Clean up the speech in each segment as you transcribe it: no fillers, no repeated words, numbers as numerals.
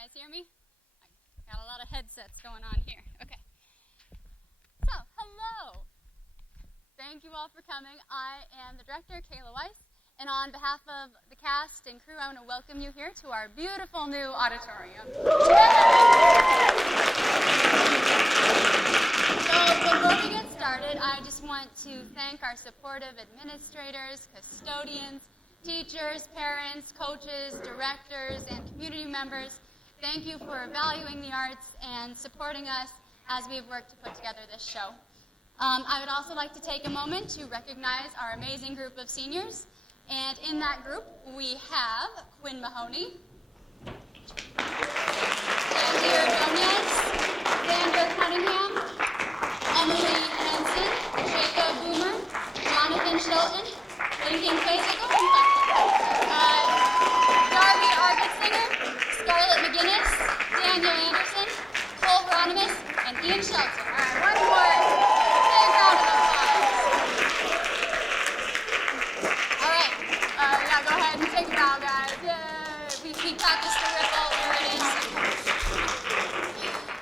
guys hear me? I got a lot of headsets going on here. Okay. So, hello. Thank you all for coming. I am the director, Kayla Weiss, and on behalf of the cast and crew, I want to welcome you here to our beautiful new auditorium. So, before we get started, I just want to thank our supportive administrators, custodians, teachers, parents, coaches, directors, and community members. Thank you for valuing the arts and supporting us as we've worked to put together this show. I would also like to take a moment to recognize our amazing group of seniors. And in that group, we have Quinn Mahoney, Andir Donez, Sandra Cunningham, Emily Henson, Jacob Boomer, Jonathan Shelton, Lincoln Faisical, Darby Argetsinger, Scarlett McGinnis, Daniel Anderson, Cole Hieronymus, and Ian Shelton. All right, one more big round of applause. All right, yeah, go ahead and take a bow, guys. Yay! We practiced the ripple. There it is.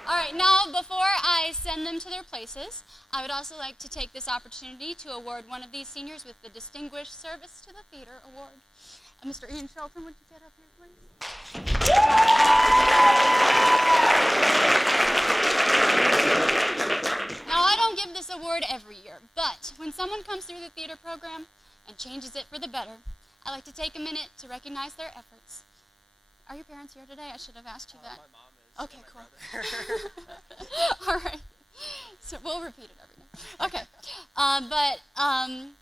All right, now before I send them to their places, I would also like to take this opportunity to award one of these seniors with the Distinguished Service to the Theater Award. Mr. Ian Shelton, would you get up here, please? Now, I don't give this award every year, but when someone comes through the theater program and changes it for the better, I like to take a minute to recognize their efforts. Are your parents here today? I should have asked you that. My mom is. Okay, cool. All right. So we'll repeat it every day. Okay.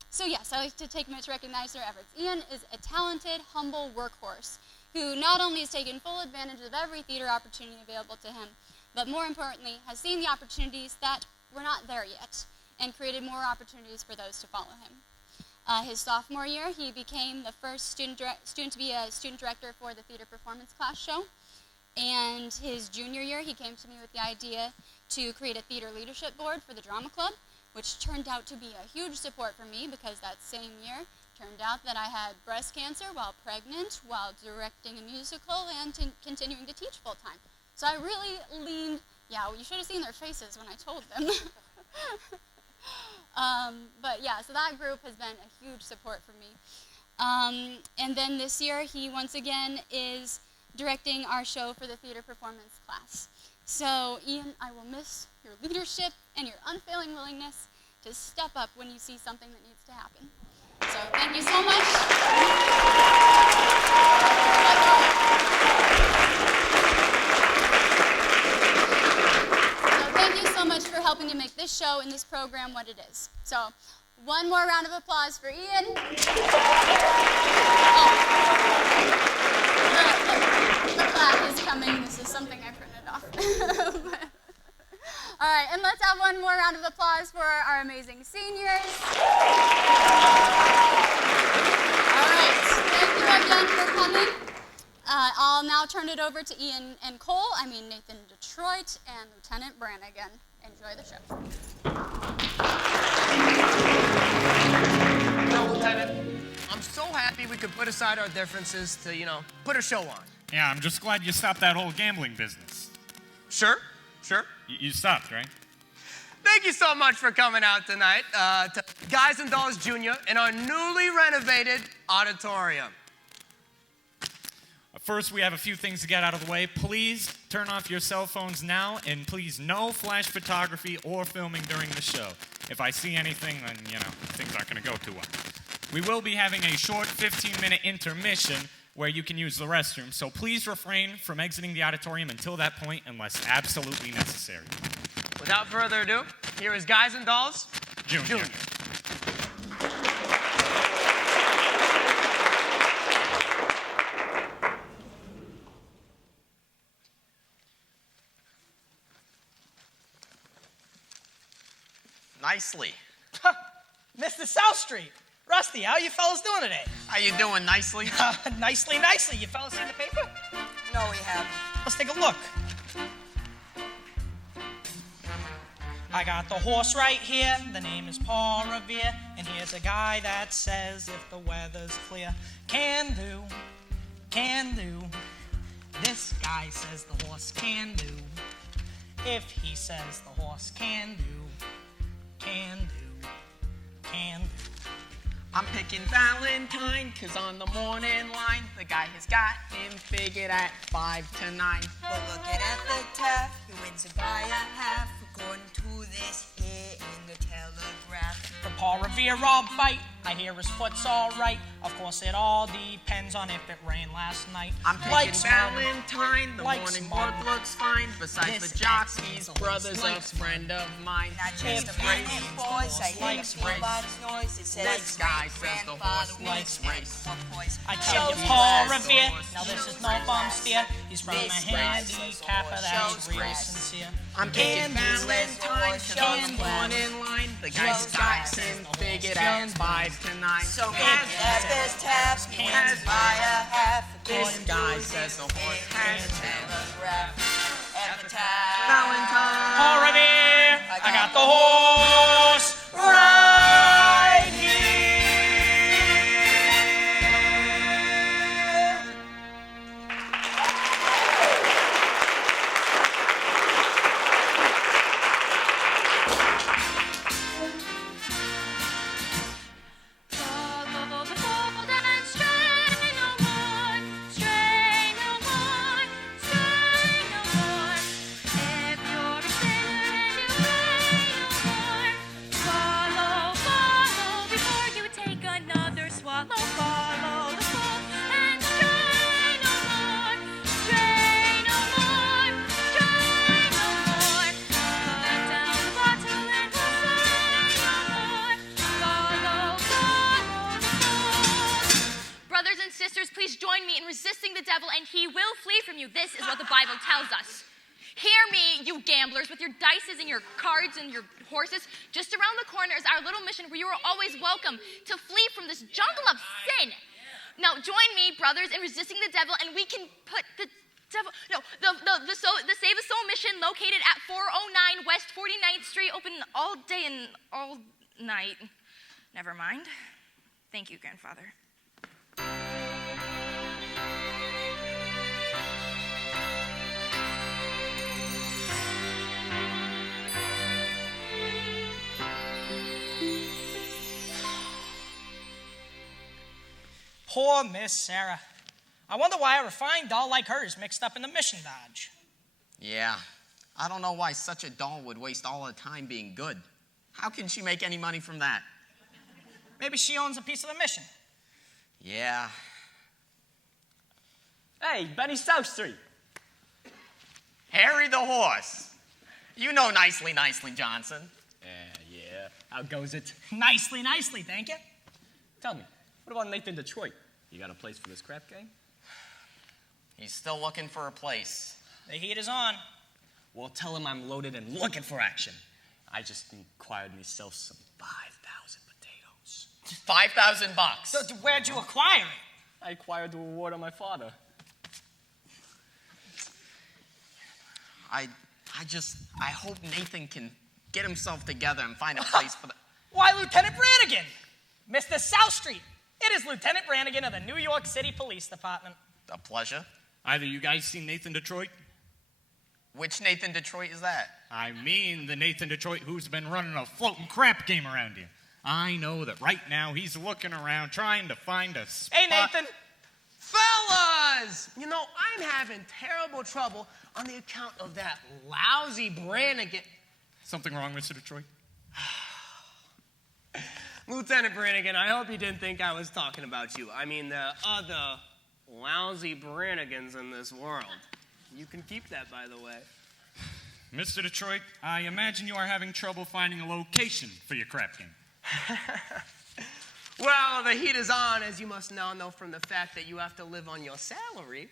So yes, I like to take a minute to recognize their efforts. Ian is a talented, humble workhorse who not only has taken full advantage of every theater opportunity available to him, but more importantly, has seen the opportunities that were not there yet and created more opportunities for those to follow him. His sophomore year, he became the first student to be a student director for the theater performance class show. And his junior year, he came to me with the idea to create a theater leadership board for the drama club, which turned out to be a huge support for me because that same year turned out that I had breast cancer while pregnant, while directing a musical, and continuing to teach full-time. So I really leaned, you should have seen their faces when I told them. But yeah, so that group has been a huge support for me. And then this year, he once again is directing our show for the theater performance class. So, Ian, I will miss your leadership and your unfailing willingness to step up when you see something that needs to happen. So, thank you so much. So, thank you so much for helping to make this show and this program what it is. So, one more round of applause for Ian. The plaque is coming. This is something I printed off. All right, and let's have one more round of applause for our amazing seniors. All right, thank you again for coming. I'll now turn it over to Nathan Detroit and Lieutenant Brannigan. Enjoy the show. Well, Lieutenant, I'm so happy we could put aside our differences to, put a show on. Yeah, I'm just glad you stopped that whole gambling business. Sure. You stopped, right? Thank you so much for coming out tonight to Guys and Dolls Jr. in our newly renovated auditorium. First, we have a few things to get out of the way. Please turn off your cell phones now, and please no flash photography or filming during the show. If I see anything, then, things aren't going to go too well. We will be having a short 15-minute intermission where you can use the restroom, so please refrain from exiting the auditorium until that point unless absolutely necessary. Without further ado, here is Guys and Dolls Junior. Nicely. Mr. South Street. Rusty, how you fellas doing today? How you doing, nicely? Nicely. You fellas seen the paper? No, we haven't. Let's take a look. I got the horse right here. The name is Paul Revere. And here's a guy that says if the weather's clear, can do. This guy says the horse can do. If he says the horse can do, can do, can do. I'm picking Valentine, 'cause on the morning line, the guy has got him figured at 5 to 9. But looking at the tab, he wins it by a half, according to this here in the Telegraph. For Paul Revere, I'll bite. I hear his foot's all right. Of course, it all depends on if it rained last night. I'm picking Likes Valentine, the Likes morning mud. work looks fine. Besides This the jockeys, accent's brother's a likes friend of mine. Not just a minute, boys, I hear likes the box noise. It says This guy says the horse likes race. I tell you, Paul Revere. Now this is no bum steer. He's from a handicapper that is real sincere. I'm picking Valentine, 'cause on the morning line, the guy's got him figured at 5 to 9. So at this tab, he wins by a half. This guy says the horse has a tail. Telegraph. At the tab. Valentine. Paul Revere, I got the horse right here. Follow the fold and stray no more, stray no more, stray no more. If you're a sinner and you pray no more, follow, follow before you take another swallow. Follow the fold and stray no more, stray no more, stray no more. Put down the bottle and we'll say no more. Follow, follow the fold. Brothers and sisters, please join me in resisting the devil, and he will flee from you. This is what the Bible tells us. Hear me, you gamblers, with your dices and your cards and your horses. Just around the corner is our little mission where you are always welcome to flee from this jungle of sin. Now, join me, brothers, in resisting the devil, and we can put the devil, no, the Save a Soul mission located at 409 West 49th Street, open all day and all night. Never mind. Thank you, grandfather. Poor Miss Sarah. I wonder why a refined doll like her is mixed up in the mission dodge. Yeah, I don't know why such a doll would waste all her time being good. How can she make any money from that? Maybe she owns a piece of the mission. Yeah. Hey, Benny South Street. Harry the horse. You know nicely, Johnson. Yeah. How goes it? Nicely, nicely, thank you. Tell me, what about Nathan Detroit? You got a place for this crap game? He's still looking for a place. The heat is on. Well, tell him I'm loaded and looking for action. I just acquired myself some 5,000 potatoes. $5,000. So where'd you acquire it? I acquired the reward of my father. I hope Nathan can get himself together and find a place for the... Why, Lieutenant Brannigan! Mr. South Street. It is Lieutenant Brannigan of the New York City Police Department. A pleasure. Either you guys seen Nathan Detroit? Which Nathan Detroit is that? I mean the Nathan Detroit who's been running a floating crap game around here. I know that right now he's looking around trying to find a spot. Hey, Nathan. Fellas! You know, I'm having terrible trouble on the account of that lousy Brannigan. Something wrong, Mr. Detroit? Lieutenant Brannigan, I hope you didn't think I was talking about you. I mean the other lousy Brannigans in this world. You can keep that, by the way. Mr. Detroit, I imagine you are having trouble finding a location for your crap game. Well, the heat is on, as you must now know from the fact that you have to live on your salary.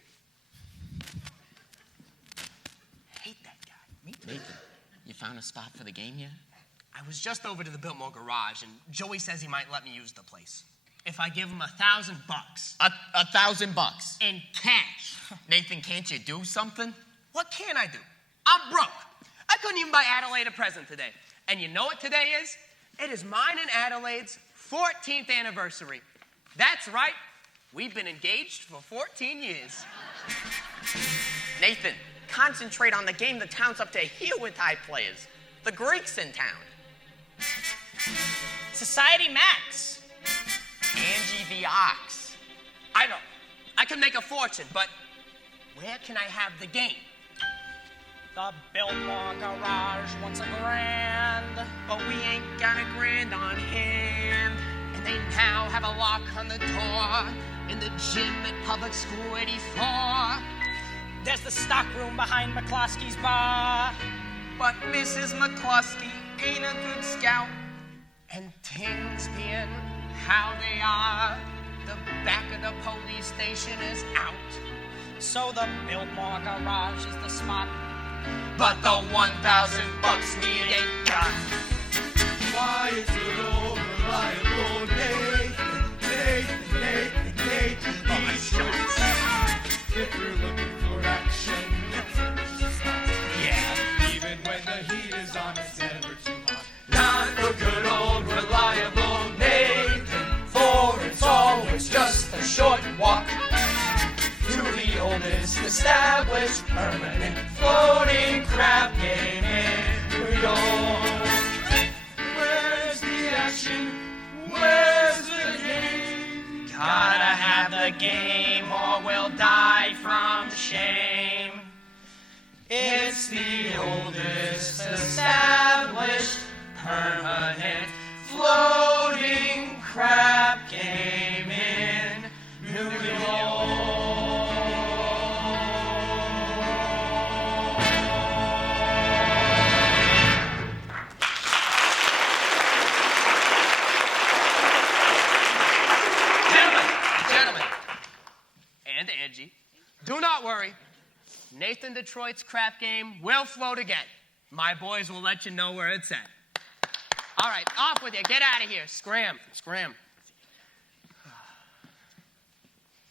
Hate that guy. Nathan, you found a spot for the game yet? I was just over to the Biltmore garage, and Joey says he might let me use the place. If I give him $1,000. $1,000. In cash. Nathan, can't you do something? What can I do? I'm broke. I couldn't even buy Adelaide a present today. And you know what today is? It is mine and Adelaide's 14th anniversary. That's right. We've been engaged for 14 years. Nathan, concentrate on the game. The town's up to here with high players. The Greek's in town. Society Max. Angie the Ox. I know. I can make a fortune, but where can I have the game? The Biltmore Garage wants a grand. But we ain't got a grand on hand. And they now have a lock on the door in the gym at Public School 84. There's the stock room behind McCloskey's bar. But Mrs. McCluskey ain't a good scout. And things being how they are, the back of the police station is out. So the Biltmore Garage is the spot. But the $1,000 we ain't got. Why is good old reliable Nathan if you're looking for action? Yeah, Even when the heat is on, it's never too hot. not For good old reliable Nathan, for it's always just a short walk to the oldest established permanent floating crap game in New York. Where's the action? Where's the game? Gotta have the game or we'll die from shame. It's the oldest established Permanent floating crap game in New Gentlemen, and Angie, do not worry. Nathan Detroit's crap game will float again. My boys will let you know where it's at. All right, off with you. Get out of here. Scram.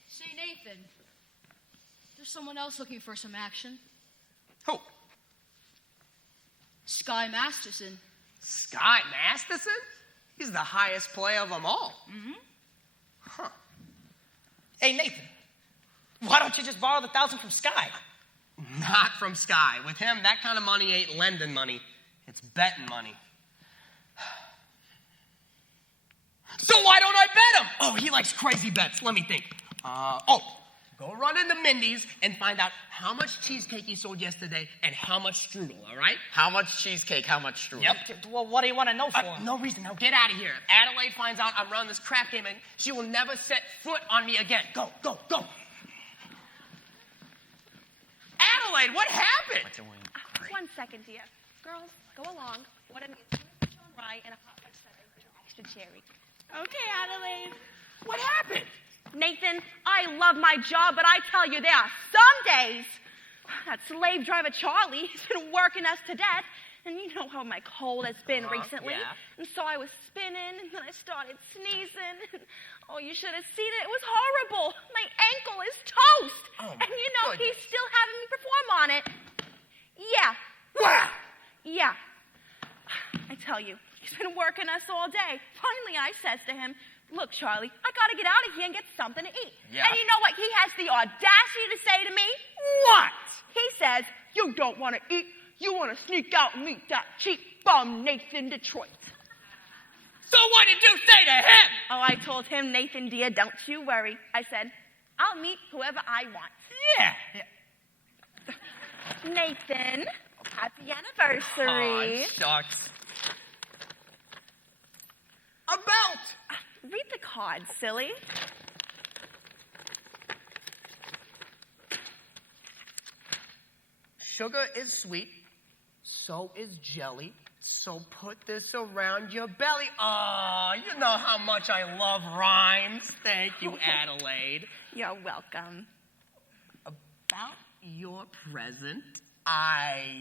Say, Nathan, there's someone else looking for some action. Who? Sky Masterson. Sky Masterson? He's the highest player of them all. Mm-hmm. Huh. Hey, Nathan, why don't you just borrow the $1,000 from Sky? Not from Sky. With him, that kind of money ain't lending money. It's betting money. So why don't I bet him? Oh, he likes crazy bets. Let me think. Go run into Mindy's and find out how much cheesecake you sold yesterday and how much strudel, all right? How much cheesecake, how much strudel? Yep. Well, what do you want to know for? No reason. Now get out of here. Adelaide finds out I'm running this crap game and she will never set foot on me again. Go. Adelaide, what happened? One second, dear. Girls, go along. What I need is 2 John Rye and a hot punch soda with extra cherry. Okay, Adelaide. What happened? Nathan, I love my job, but I tell you, there are some days that slave driver Charlie has been working us to death. And you know how my cold has been recently. Yeah. And so I was spinning, and then I started sneezing. Oh, you should have seen it. It was horrible. My ankle is toast. Oh, and you know, goodness. he's still having me perform on it. Yeah. Wow. Yeah. I tell you, he's been working us all day. Finally, I says to him, look, Charlie, I got to get out of here and get something to eat. Yeah. And you know what he has the audacity to say to me? What? He says, you don't want to eat. You want to sneak out and meet that cheap bum Nathan Detroit. So what did you say to him? Oh, I told him, Nathan, dear, don't you worry. I said, I'll meet whoever I want. Yeah. Nathan, happy anniversary. Oh, shucks. A belt. Read the card, silly. Sugar is sweet, so is jelly. So put this around your belly. Oh, you know how much I love rhymes. Thank you, Adelaide. You're welcome. About your present, I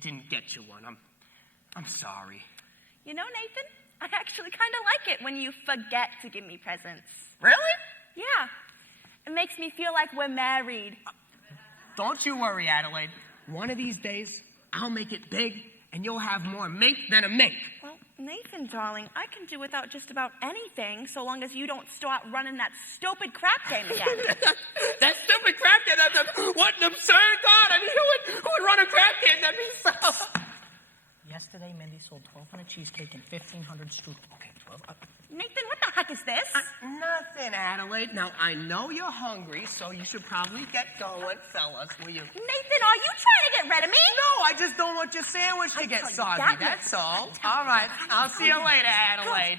didn't get you one. I'm sorry. You know, Nathan, I actually kind of like it when you forget to give me presents. Really? Yeah. It makes me feel like we're married. Don't you worry, Adelaide. One of these days, I'll make it big, and you'll have more mink than a mink. Well, Nathan, darling, I can do without just about anything so long as you don't start running that stupid crap game again. That stupid crap game, what an absurd thought. I mean, who would run a crap game? That'd be so... Yesterday, Mindy sold 1,200 cheesecake and 1,500 strudel. Okay, 12. Nathan, what the heck is this? Nothing, Adelaide. Now, I know you're hungry, so you should probably get going, fellas. Will you? Nathan, are you trying to get rid of me? No, I just don't want your sandwich to get soggy, that's all. All right, I'll see you later, Adelaide.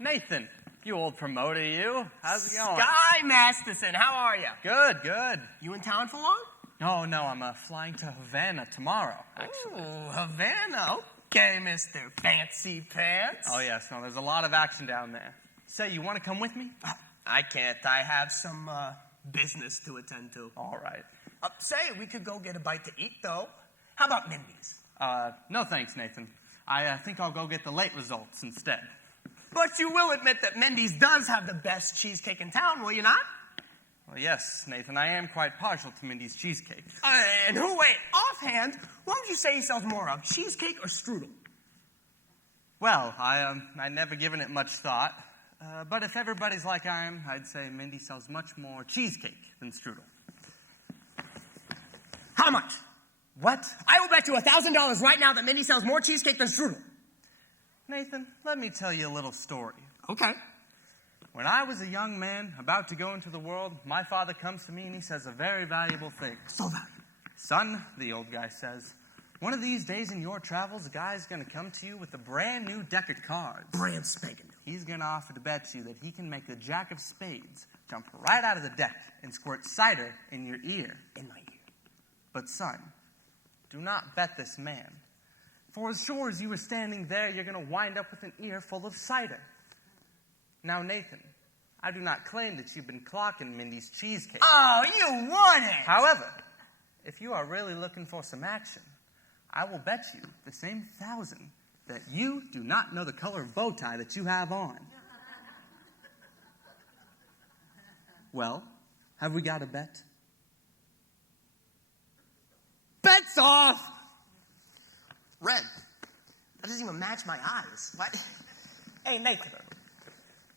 Nathan, you old promoter, you. How's it going? Sky Masterson, how are you? Good, good. You in town for long? No, I'm flying to Havana tomorrow, actually. Ooh, Havana. Okay, Mr. Fancy Pants. Oh, yes, no, there's a lot of action down there. Say, you want to come with me? I can't. I have some business to attend to. All right. Say, we could go get a bite to eat, though. How about Mindy's? No thanks, Nathan. I think I'll go get the late results instead. But you will admit that Mindy's does have the best cheesecake in town, will you not? Well, yes, Nathan, I am quite partial to Mindy's cheesecake. And wait, offhand, what would you say he sells more of, cheesecake or strudel? Well, I never given it much thought. But if everybody's like I am, I'd say Mindy sells much more cheesecake than strudel. How much? What? I will bet you $1,000 right now that Mindy sells more cheesecake than strudel. Nathan, let me tell you a little story. Okay. When I was a young man about to go into the world, my father comes to me and he says a very valuable thing. So valuable. Son, the old guy says, one of these days in your travels, a guy's going to come to you with a brand new deck of cards. Brand spanking new. He's going to offer to bet you that he can make the jack of spades jump right out of the deck and squirt cider in your ear. In my ear. But son, do not bet this man. For as sure as you are standing there, you're going to wind up with an ear full of cider. Now, Nathan, I do not claim that you've been clocking Mindy's cheesecake. Oh, you won it! However, if you are really looking for some action, I will bet you the same 1,000 that you do not know the color of bow tie that you have on. Well, have we got a bet? Bet's off! Red, that doesn't even match my eyes. What? Hey, Nathan.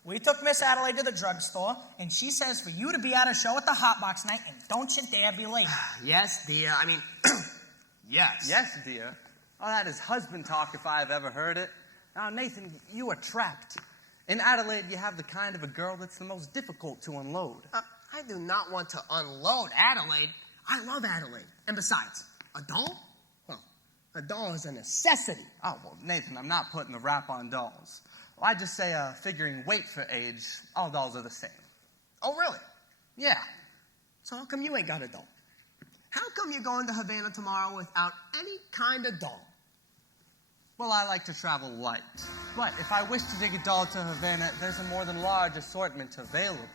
We took Miss Adelaide to the drugstore, and she says for you to be at a show at the Hot Box night, and don't you dare be late. Yes, dear. I mean, yes. Yes, dear. Oh, that is husband talk if I have ever heard it. Now, Nathan, you are trapped. In Adelaide, you have the kind of a girl that's the most difficult to unload. I do not want to unload Adelaide. I love Adelaide. And besides, a doll? Well, a doll is a necessity. Oh, well, Nathan, I'm not putting the rap on dolls. Well, I just say, figuring weight for age, all dolls are the same. Oh, really? Yeah. So how come you ain't got a doll? How come you're going to Havana tomorrow without any kind of doll? Well, I like to travel light. But if I wish to take a doll to Havana, there's a more than large assortment available.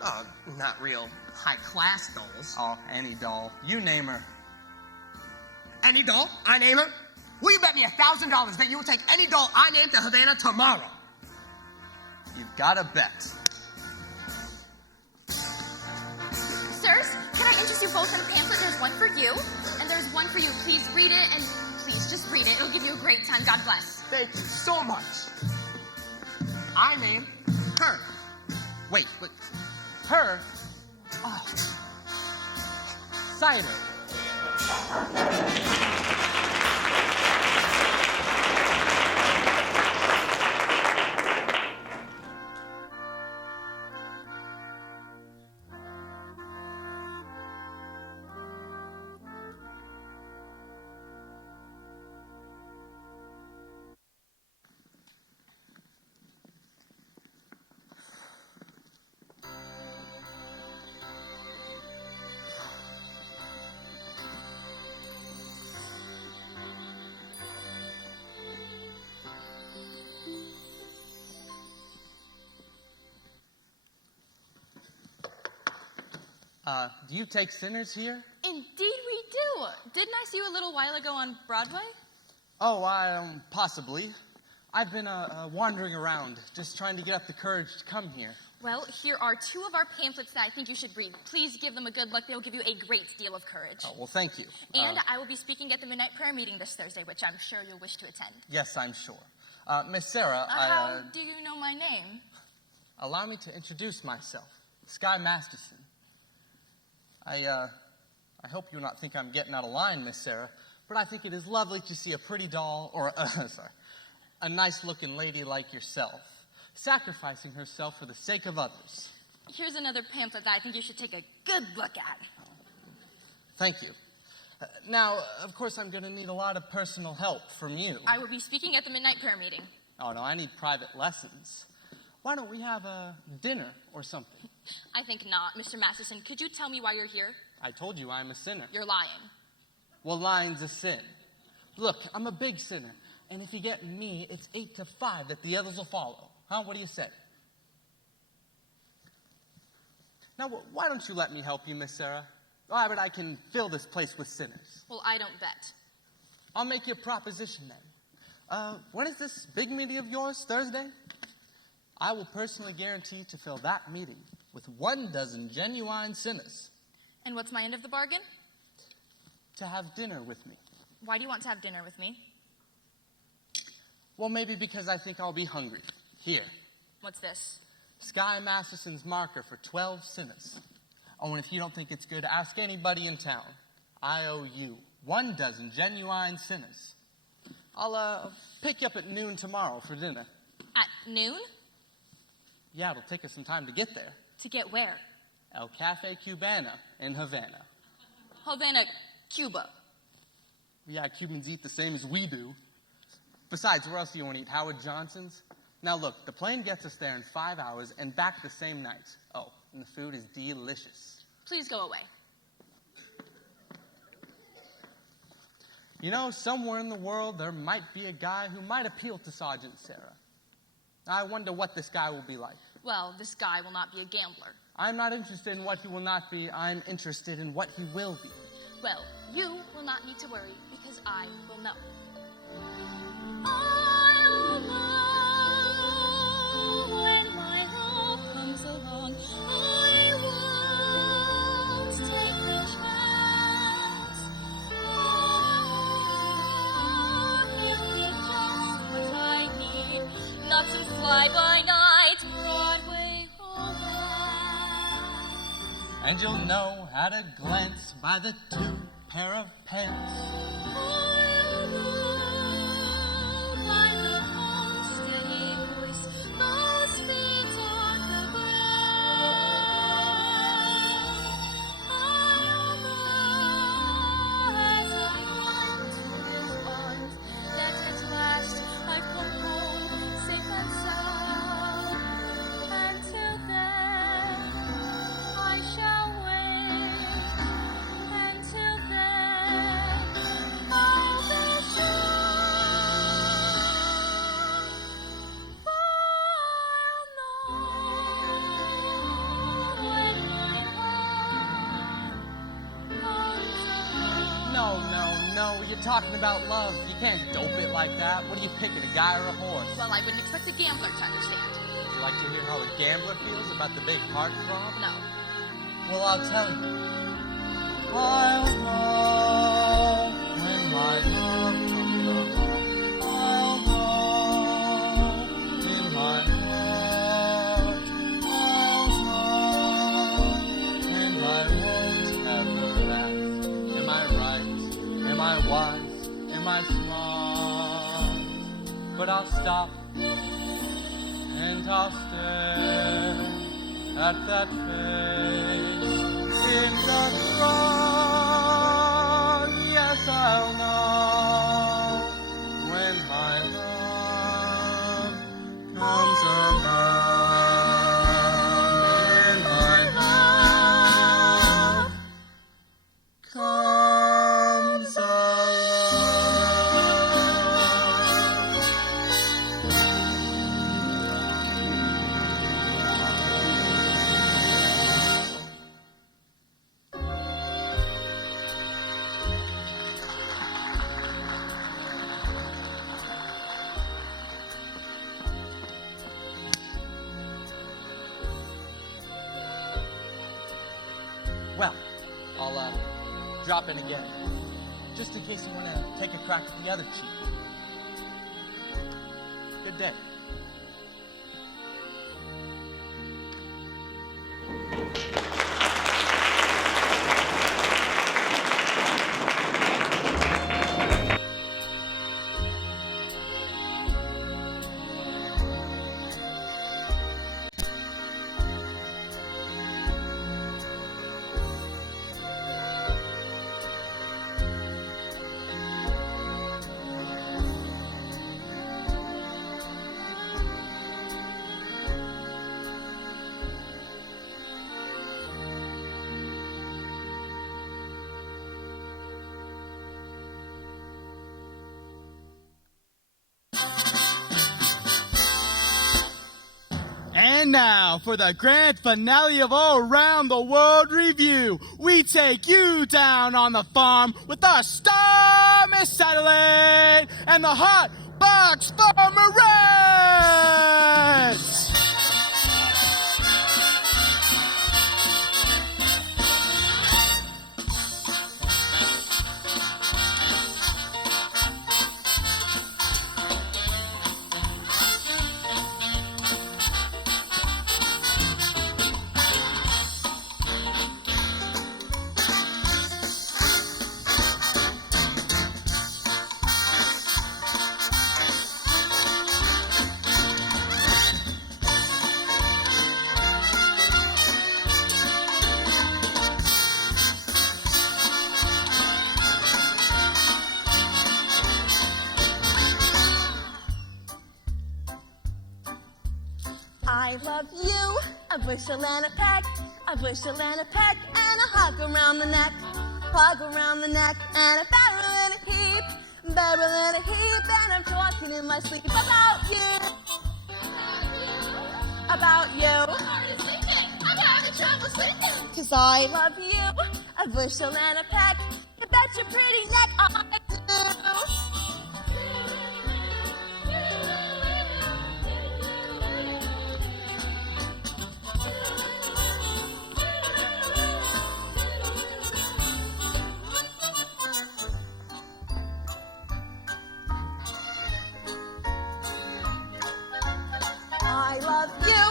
Oh, not real high-class dolls. Oh, any doll. You name her. Any doll? I name her? Will you bet me $1,000 that you will take any doll I name to Havana tomorrow? You've got a bet. Sirs, can I interest you both in a pamphlet? There's one for you, and there's one for you. Please read it, and please just read it. It'll give you a great time. God bless. Thank you so much. I name her. Wait. Her? Oh. Cider. Do you take sinners here? Indeed we do. Didn't I see you a little while ago on Broadway? Possibly. I've been wandering around, just trying to get up the courage to come here. Well, here are 2 of our pamphlets that I think you should read. Please give them a good look. They'll give you a great deal of courage. Oh, well, thank you. And I will be speaking at the midnight prayer meeting this Thursday, which I'm sure you'll wish to attend. Yes, I'm sure. Miss Sarah, How do you know my name? allow me to introduce myself. Sky Masterson. I hope you'll not think I'm getting out of line, Miss Sarah, but I think it is lovely to see a pretty doll, or, a nice-looking lady like yourself, sacrificing herself for the sake of others. Here's another pamphlet that I think you should take a good look at. Thank you. Now, of course, I'm going to need a lot of personal help from you. I will be speaking at the midnight prayer meeting. Oh, no, I need private lessons. Why don't we have a dinner or something? I think not. Mr. Masterson, could you tell me why you're here? I told you I'm a sinner. You're lying. Well, lying's a sin. Look, I'm a big sinner, and if you get me, it's 8 to 5 that the others will follow. Huh? What do you say? Now, why don't you let me help you, Miss Sarah? Why, but I can fill this place with sinners. Well, I don't bet. I'll make you a proposition then. When is this big meeting of yours, Thursday? I will personally guarantee to fill that meeting with 12 genuine sinners. And what's my end of the bargain? To have dinner with me. Why do you want to have dinner with me? Well, maybe because I think I'll be hungry. Here. What's this? Sky Masterson's marker for 12 sinners. Oh, and if you don't think it's good, ask anybody in town. I owe you 12 genuine sinners. I'll pick you up at noon tomorrow for dinner. At noon? Yeah, it'll take us some time to get there. To get where? El Cafe Cubana in Havana. Havana, Cuba. Yeah, Cubans eat the same as we do. Besides, where else do you want to eat? Howard Johnson's? Now look, the plane gets us there in 5 hours and back the same night. Oh, and the food is delicious. Please go away. You know, somewhere in the world there might be a guy who might appeal to Sergeant Sarah. I wonder what this guy will be like. Well, this guy will not be a gambler. I'm not interested in what he will not be. I'm interested in what he will be. Well, you will not need to worry because I will know. I'll know when my love comes along. I won't take the chance. Oh, he'll be just what I need. Not some fly-by-night Broadway romance. And you'll know how to glance by the 2 pair of pants. I'll know by the steady voice, those feet on the ground. I'll know as I run to his arms that at last I come home safe and sound. Until then, I shall wait. Until then, I'll be sure. For I'll know when my love comes along. No, you're talking about love. You can't dope it like that. What are you picking, a guy or a horse? Well, I wouldn't expect a gambler to understand. Would you like to hear how a gambler feels about the big heart throb? No. Well, I'll tell you. I'll know when my love comes along. I'll know in my heart. I'll know and I won't ever ask. Am I right? Am I wise? Am I smart? But I'll stop and I'll stare at that face in the throng. Yes, I'll know when my love comes along. When my love comes along. drop in again. Just in case you want to take a crack at the other cheek. Good day. And now, for the grand finale of All Around the World Review, we take you down on the farm with our star, Miss Adelaide, and the hot box farmerettes! I love you, a bushel and a peck, a bushel and a peck, and a hug around the neck, and a barrel and a heap, and I'm talking in my sleep about you. About you. I'm already sleeping. I'm having trouble sleeping. 'Cause I love you, a bushel and a peck, you bet your pretty neck I do. I love you,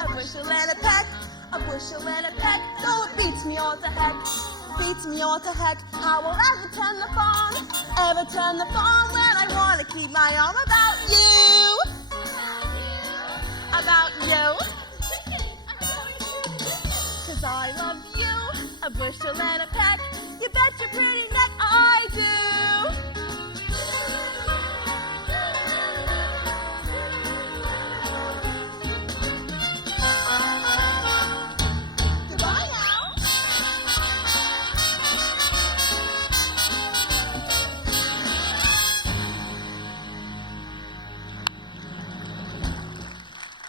a bushel and a peck, though it beats me all to heck, I will ever turn the phone when I want to keep my arm about you, about you, 'cause I love you, a bushel and a peck, you bet your pretty neck I do.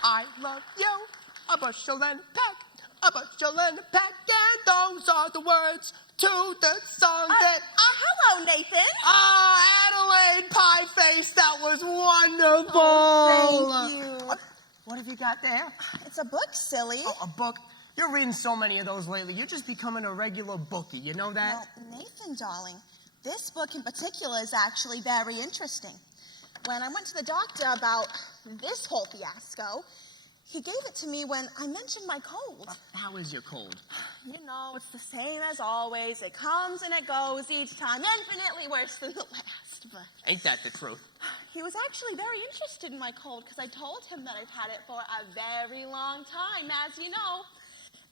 I love you, a bushel and a peck, and those are the words to the song that... Hello, Nathan. Adelaide Pie Face, that was wonderful. Oh, thank you. What have you got there? It's a book, silly. Oh, a book? You're reading so many of those lately. You're just becoming a regular bookie, you know that? Well, Nathan, darling, this book in particular is actually very interesting. When I went to the doctor about this whole fiasco, he gave it to me when I mentioned my cold. How is your cold? You know, it's the same as always. It comes and it goes each time, infinitely worse than the last. But Ain't that the truth? he was actually very interested in my cold because I told him that I've had it for a very long time, as you know.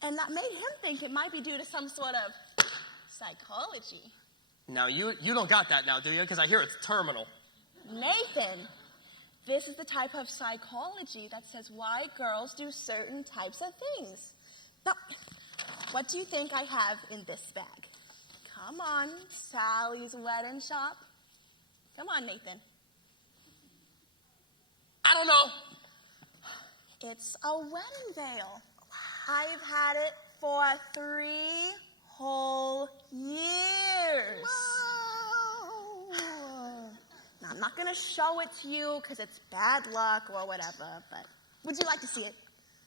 And that made him think it might be due to some sort of psychology. Now, you don't got that now, do you? Because I hear it's terminal. Nathan, this is the type of psychology that says why girls do certain types of things. Now, what do you think I have in this bag? Come on, Sally's wedding shop. Come on, Nathan. I don't know. It's a wedding veil. I've had it for 3 whole years. Now, I'm not going to show it to you because it's bad luck or whatever, but would you like to see it?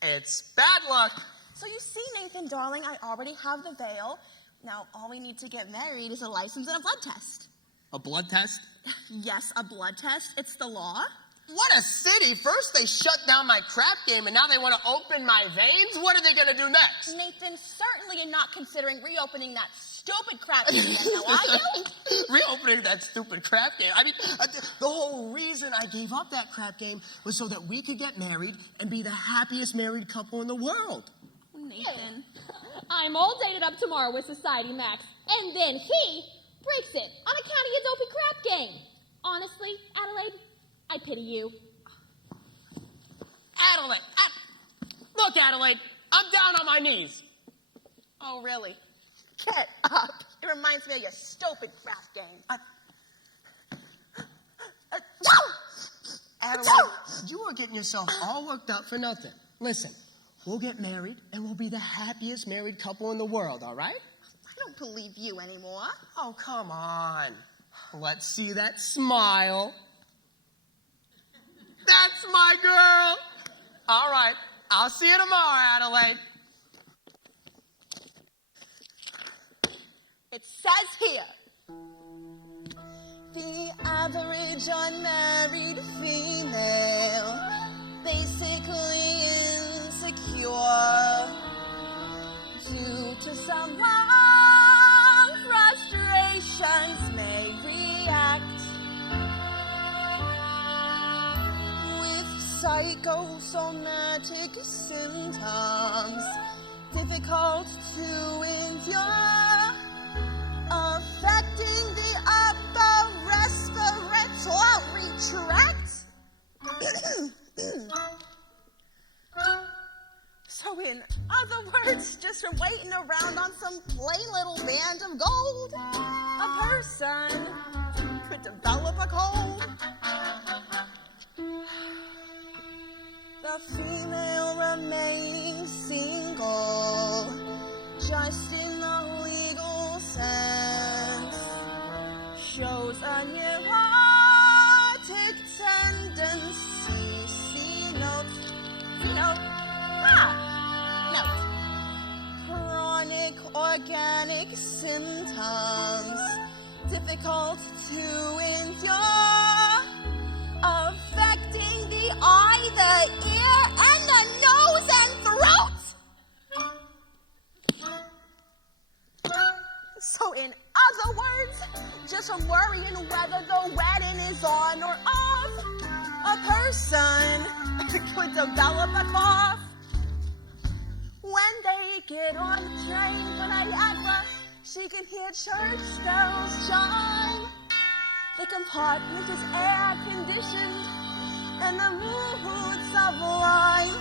It's bad luck. So you see, Nathan, darling, I already have the veil. Now, all we need to get married is a license and a blood test. A blood test? Yes, a blood test. It's the law. What a city. First they shut down my crap game, and now they want to open my veins? What are they going to do next? Nathan, certainly you're not considering reopening that stupid crap game now, are you? Reopening that stupid crap game. I mean, the whole reason I gave up that crap game was so that we could get married and be the happiest married couple in the world. Nathan. I'm all dated up tomorrow with Society Max, and then he breaks it on account of your dopey crap game. Honestly, Adelaide, I pity you. Adelaide! Look, Adelaide, I'm down on my knees. Oh, really? Get up. It reminds me of your stupid crap game. Adelaide, you are getting yourself all worked up for nothing. Listen, we'll get married, and we'll be the happiest married couple in the world, all right? I don't believe you anymore. Oh, come on. Let's see that smile. That's my girl. All right. I'll see you tomorrow, Adelaide. It says here, the average unmarried female, basically insecure, due to some wrong frustrations may react with psychosomatic symptoms difficult to endure, affecting the upper respiratory tract. So in other words, just from waiting around on some plain little band of gold, a person could develop a cold. The female remaining single, just in the legal sense, shows a neurotic tendency. See note. Chronic organic symptoms, difficult to endure, affecting the eye, the ear, and the nose and throat. So in other words, just from worrying whether the wedding is on or off, a person could develop a cough. When they get on the train for Niagara, she can hear church bells chime. The compartment is air-conditioned, and the mood's sublime.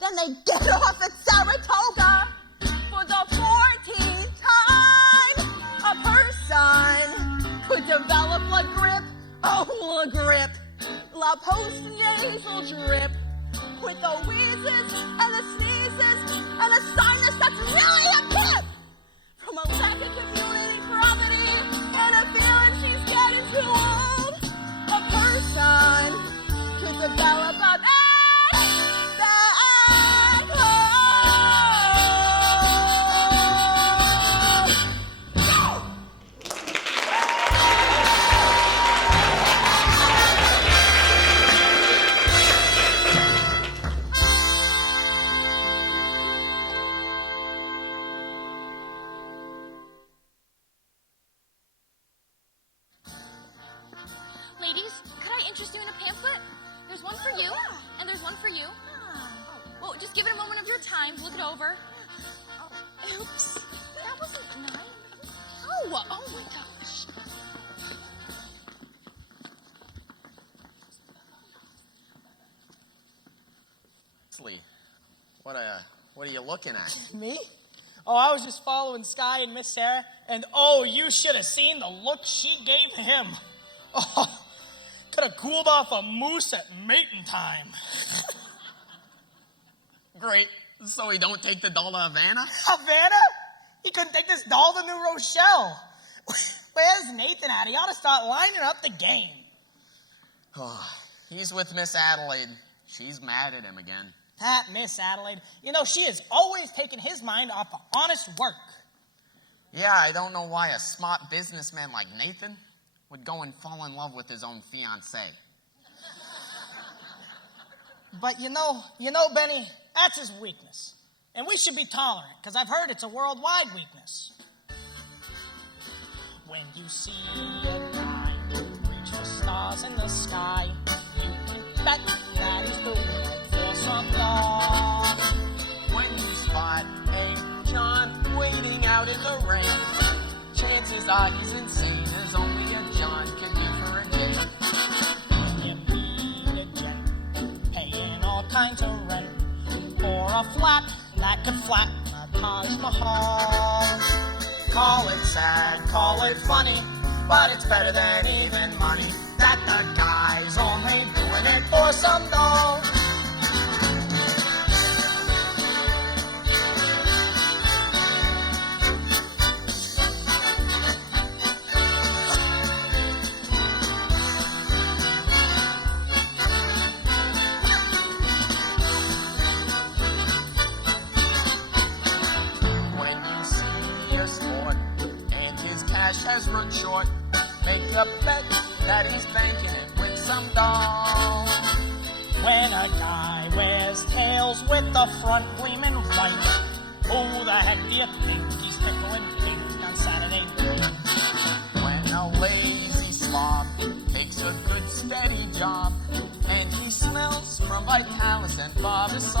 Then they get off at Saratoga for the 14th time. A person could develop a grip, a grip, la post-nasal drip, with the wheezes and the sneezes and a sinus that's really a pip. From a lack of community property and a feeling she's getting too old, a person could develop a bad cold. Ladies, could I interest you in a pamphlet? There's one for you, and there's one for you. Well, just give it a moment of your time. Look it over. Oops. That wasn't nice. Oh my gosh. What are you looking at? Me? Oh, I was just following Sky and Miss Sarah, and oh, you should have seen the look she gave him. Oh, could have cooled off a moose at mating time. Great. So he don't take the doll to Havana? Havana? He couldn't take this doll to New Rochelle. Where's Nathan at? He ought to start lining up the game. Oh, he's with Miss Adelaide. She's mad at him again. That Miss Adelaide, you know, she is always taking his mind off of honest work. Yeah, I don't know why a smart businessman like Nathan would go and fall in love with his own fiancée. But you know, Benny, that's his weakness. And we should be tolerant, because I've heard it's a worldwide weakness. When you see a guy reach for stars in the sky, you can bet that he's looking for some love. When you spot a John waiting out in the rain, chances are he's insane, as only a John could be for a date. You meet a gent paying all kinds of rent for a flat that could flatten a Taj Mahal. Call it sad, call it funny, but it's better than even money. That the guy's only doing it for some dough. Has run short, make a bet that he's banking it with some doll. When a guy wears tails with the front gleaming white, who the heck do you think he's tickling pink on Saturday night? When a lazy slob takes a good steady job, and he smells from Vitalis and Barbasol.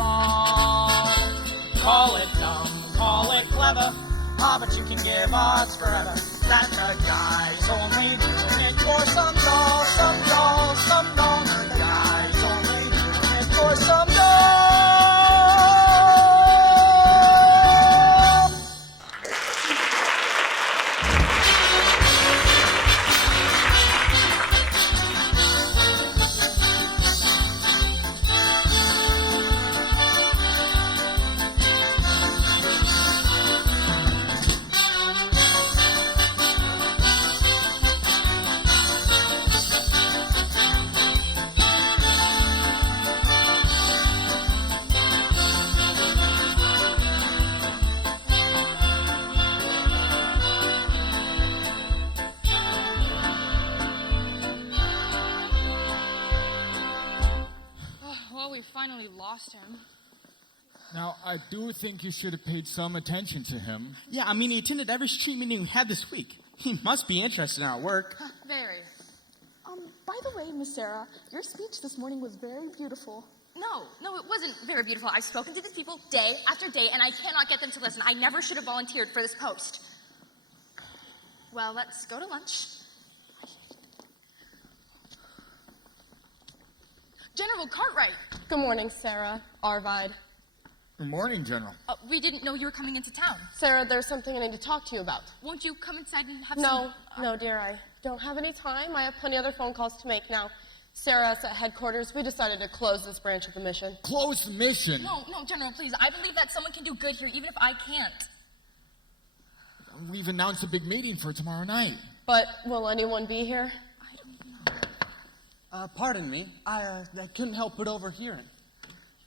Call it dumb, call it clever, but you can give odds forever that the guy's only doing it for some doll, some doll, some doll. The guy's only doing it for some doll. Lost him. Now, I do think you should have paid some attention to him. Yeah, I mean, he attended every street meeting we had this week. He must be interested in our work. Very. By the way, Miss Sarah, your speech this morning was very beautiful. No, it wasn't very beautiful. I've spoken to these people day after day, and I cannot get them to listen. I never should have volunteered for this post. Well, let's go to lunch. General Cartwright. Good morning, Sarah, Arvide. Good morning, General. We didn't know you were coming into town. Sarah, there's something I need to talk to you about. Won't you come inside and have some... No, dear, I don't have any time. I have plenty other phone calls to make now. Sarah, us at headquarters, we decided to close this branch of the mission. Close the mission? No, General, please. I believe that someone can do good here, even if I can't. We've announced a big meeting for tomorrow night. But will anyone be here? Pardon me, I couldn't help but overhearing.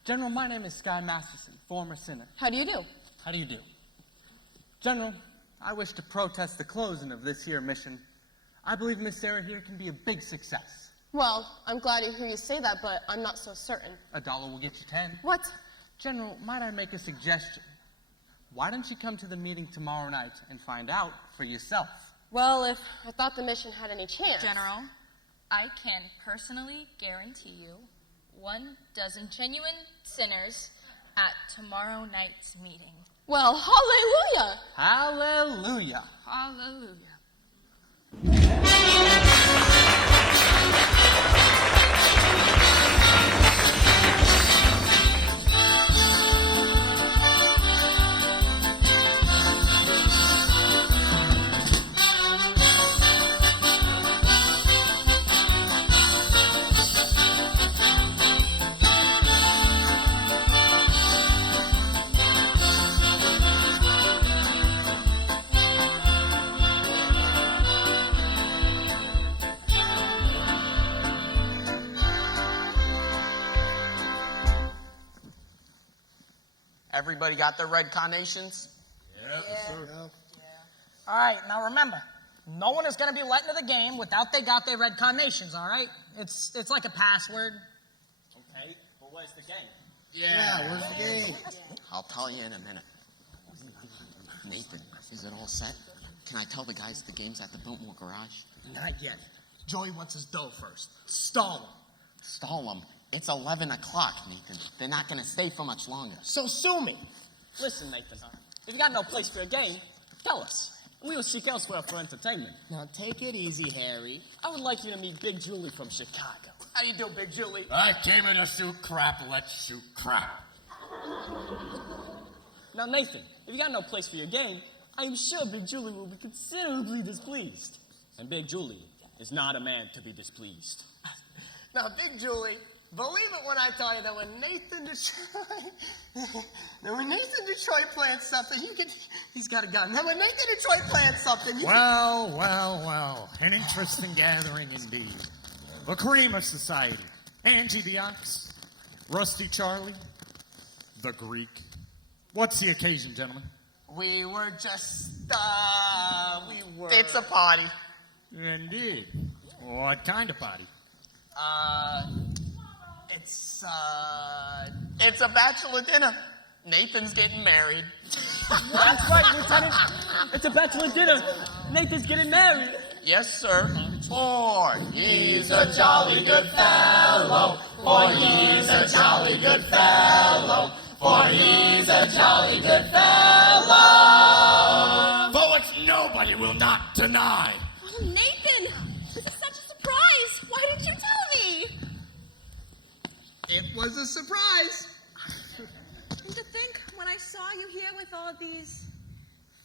General, my name is Sky Masterson, former sinner. How do you do? How do you do? General, I wish to protest the closing of this here mission. I believe Miss Sarah here can be a big success. Well, I'm glad to hear you say that, but I'm not so certain. $1 will get you 10. What? General, might I make a suggestion? Why don't you come to the meeting tomorrow night and find out for yourself? Well, if I thought the mission had any chance... General, I can personally guarantee you 12 genuine sinners at tomorrow night's meeting. Well, hallelujah! Hallelujah! Hallelujah. Everybody got their red carnations? Yeah. All right, now remember, no one is going to be let into the game without they got their red carnations, all right? It's like a password. Okay, but where's the game? Yeah, where's the game? I'll tell you in a minute. Nathan, is it all set? Can I tell the guys the game's at the Biltmore garage? Not yet. Joey wants his dough first. Stall him. Stall them. It's 11 o'clock, Nathan. They're not going to stay for much longer. So sue me. Listen, Nathan, if you got no place for a game, tell us. We will seek elsewhere for entertainment. Now take it easy, Harry. I would like you to meet Big Julie from Chicago. How you do, Big Julie? I came here to shoot crap, let's shoot crap. Now, Nathan, if you got no place for your game, I am sure Big Julie will be considerably displeased. And Big Julie is not a man to be displeased. Now, Big Julie, believe it when I tell you that when Nathan Detroit plans something, he's got a gun. Now, when Nathan Detroit plans something, Well. An interesting gathering indeed. The cream of society. Angie the Ox, Rusty Charlie, the Greek. What's the occasion, gentlemen? we were just, It's a party. Indeed. What kind of party? It's a bachelor dinner. Nathan's getting married. That's right, Lieutenant. It's a bachelor dinner. Nathan's getting married. Yes, sir. For he's a jolly good fellow. For he's a jolly good fellow. For he's a jolly good fellow. For which nobody will not deny. Oh, Nathan, this is such a surprise. Why didn't you tell me? It was a surprise. And to think, when I saw you here with all these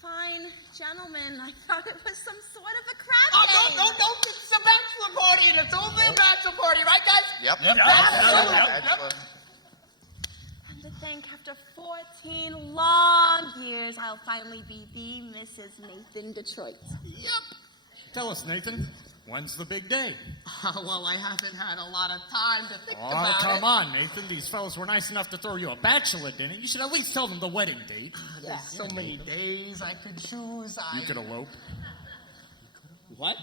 fine gentlemen, I thought it was some sort of a crap game. No. It's a bachelor party, and it's only a bachelor party, right, guys? Yep. And to think, after 14 long years, I'll finally be the Mrs. Nathan Detroit. Yep. Tell us, Nathan, when's the big day? Well, I haven't had a lot of time to think Oh, about it. come on, Nathan. These fellas were nice enough to throw you a bachelor dinner. You should at least tell them the wedding date. There's so many days I could choose. You could elope. What?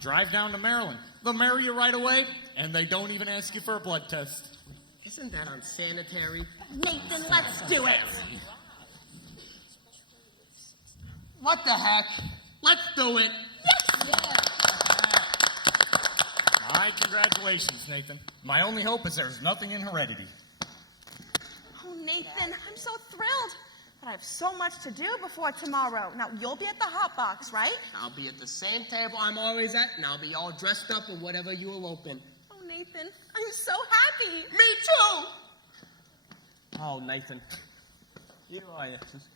Drive down to Maryland. They'll marry you right away, and they don't even ask you for a blood test. Isn't that unsanitary? Nathan, let's do it. What the heck? Let's do it. My congratulations, Nathan. My only hope is there's nothing in heredity. Oh, Nathan, I'm so thrilled. But I have so much to do before tomorrow. Now, you'll be at the hot box, right? I'll be at the same table I'm always at, and I'll be all dressed up in whatever you elope in. Oh, Nathan, I'm so happy. Me too! Oh, Nathan, you are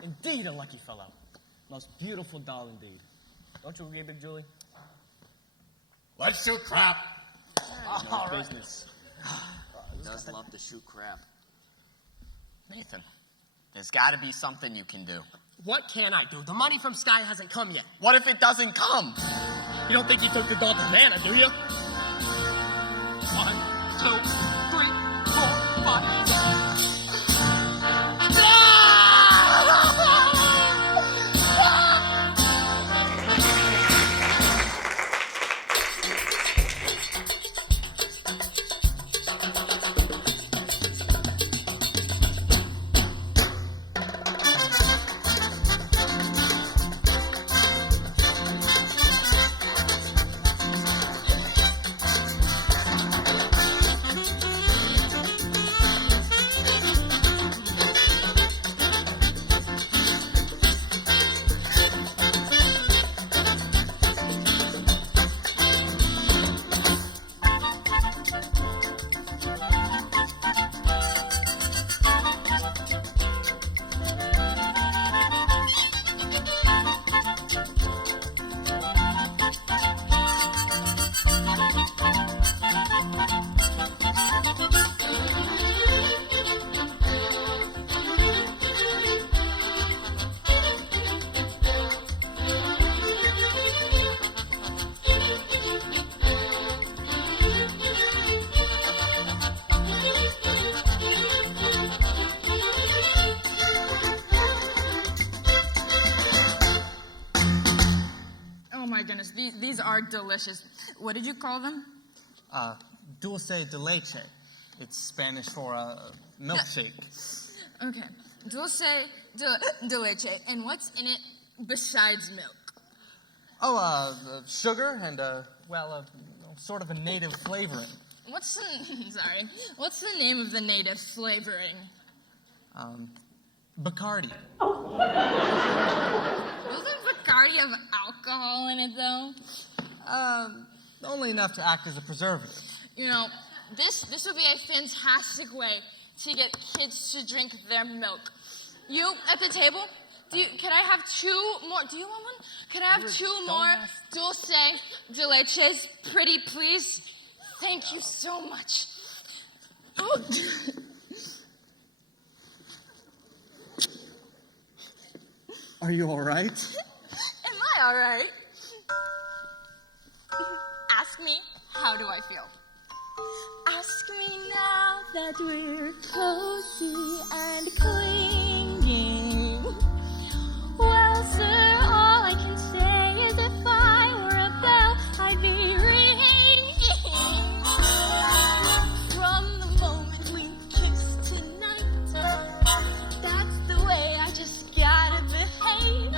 indeed a lucky fellow. Most beautiful doll indeed. Don't you agree, Big Julie? Let's shoot crap. No business. He does love to shoot crap. Nathan, there's got to be something you can do. What can I do? The money from Sky hasn't come yet. What if it doesn't come? You don't think he took the dog to Nana, do you? 1, 2, 3, 4, 5, 6. are delicious. What did you call them? Dulce de leche. It's Spanish for milkshake. Okay. Dulce de leche. And what's in it besides milk? Oh, sugar and, sort of a native flavoring. What's the name of the native flavoring? Bacardi. Doesn't Bacardi have alcohol in it, though? Only enough to act as a preservative. You know, this would be a fantastic way to get kids to drink their milk. You, at the table, can I have 2 more? Do you want one? Can I have 2 more dulce de leches, pretty please? Thank you so much. Oh. Are you all right? Am I all right? Ask me, how do I feel? Ask me now that we're cozy and clinging. Well, sir, all I can say is if I were a bell, I'd be ringing. From the moment we kissed tonight, that's the way I just gotta behave.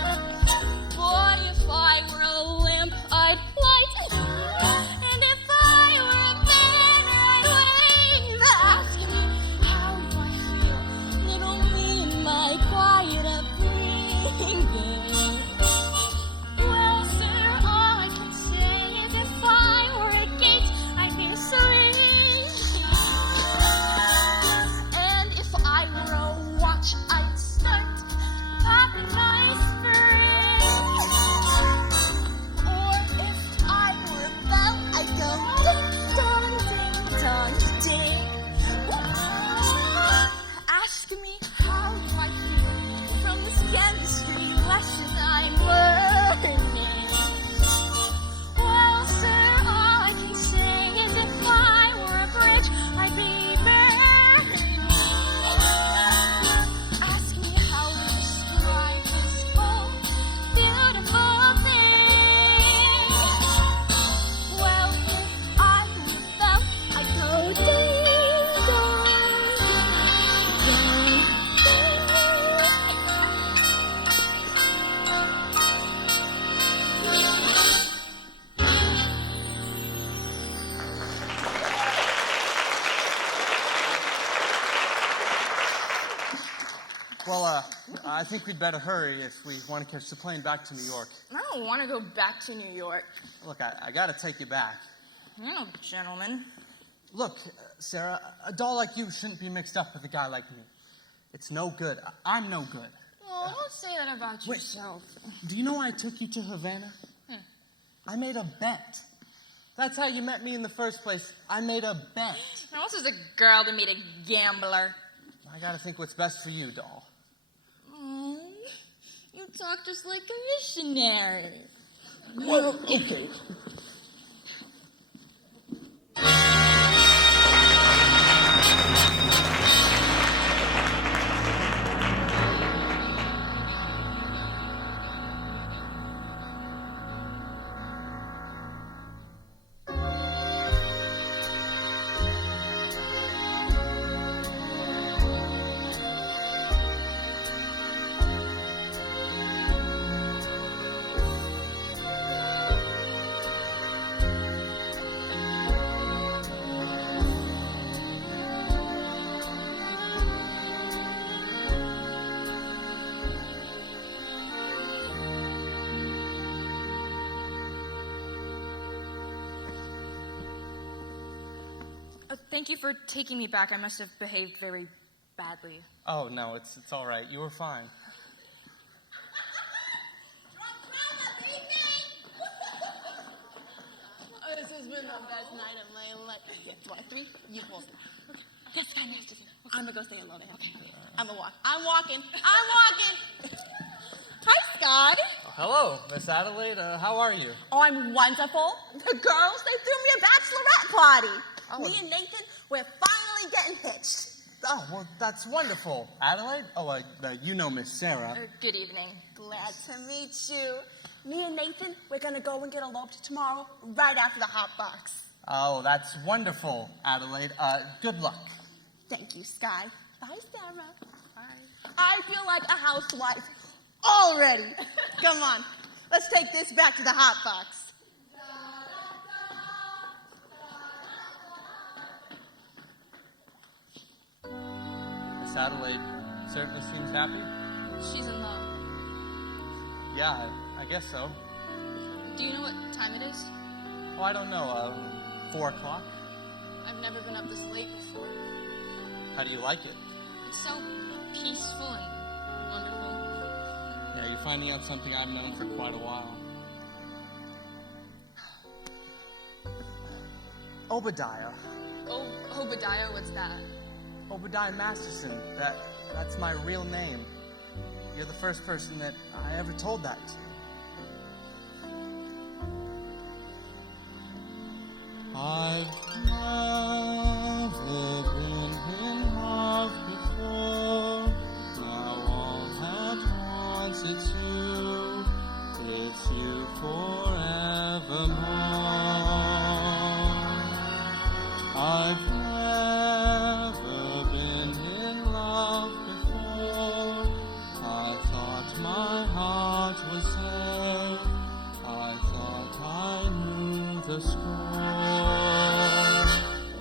Boy, if I were a lamp, I'd light. And if I were a banner, I'd wave. Asking me, how do I feel? Little me in my quiet upbringing. Well, sir, all I can say is if I were a gate, I'd be swinging. And if I were a watch, I'd start popping my spring. Or if I were a bell, I'd go ding dong, ding dong, ding. Ask me how do I feel from this chemistry lesson I'm learning. Well, sir, all I can say is if I were a bridge, I'd be burning. Ask me how to describe this whole beautiful thing. Well, if I were a bell, I'd go ding dong, ding dong, Well, I think we'd better hurry if we want to catch the plane back to New York. I don't want to go back to New York. Look, I gotta take you back. You're no gentleman. Look, Sarah, a doll like you shouldn't be mixed up with a guy like me. It's no good. I'm no good. Oh, don't say that about yourself. Do you know why I took you to Havana? I made a bet. That's how you met me in the first place. I made a bet. Now, this is a girl to meet a gambler. I gotta think what's best for you, doll. You talk just like a missionary. Well, okay. Thank you for taking me back. I must have behaved very badly. Oh, no, it's all right. You were fine. This has been the best night of my life. Do I 3? You hold. Okay. That's kind of nice to see. I'm gonna go stay alone. Okay. I'm gonna walk. I'm walking. Hi, Scott. Oh, hello, Miss Adelaide. How are you? Oh, I'm wonderful. The girls, they threw me a bachelorette party. Me and Nathan, we're finally getting hitched. Oh, well, that's wonderful. Adelaide? Oh, you know Miss Sarah. Good evening. Glad to meet you. Me and Nathan, we're gonna go and get eloped tomorrow, right after the hot box. Oh, that's wonderful, Adelaide. Good luck. Thank you, Sky. Bye, Sarah. Bye. I feel like a housewife already. Come on, let's take this back to the hot box. Miss Adelaide certainly seems happy. She's in love. Yeah, I guess so. Do you know what time it is? Oh, I don't know. 4 o'clock? I've never been up this late before. How do you like it? It's so peaceful and wonderful. Yeah, you're finding out something I've known for quite a while. Obadiah. Oh, Obadiah, what's that? Obadiah Masterson. That's my real name. You're the first person that I ever told that to. I've never been in love before. Now all at once it's you forevermore. I've never been in love before. I thought my heart was safe. I thought I knew the score.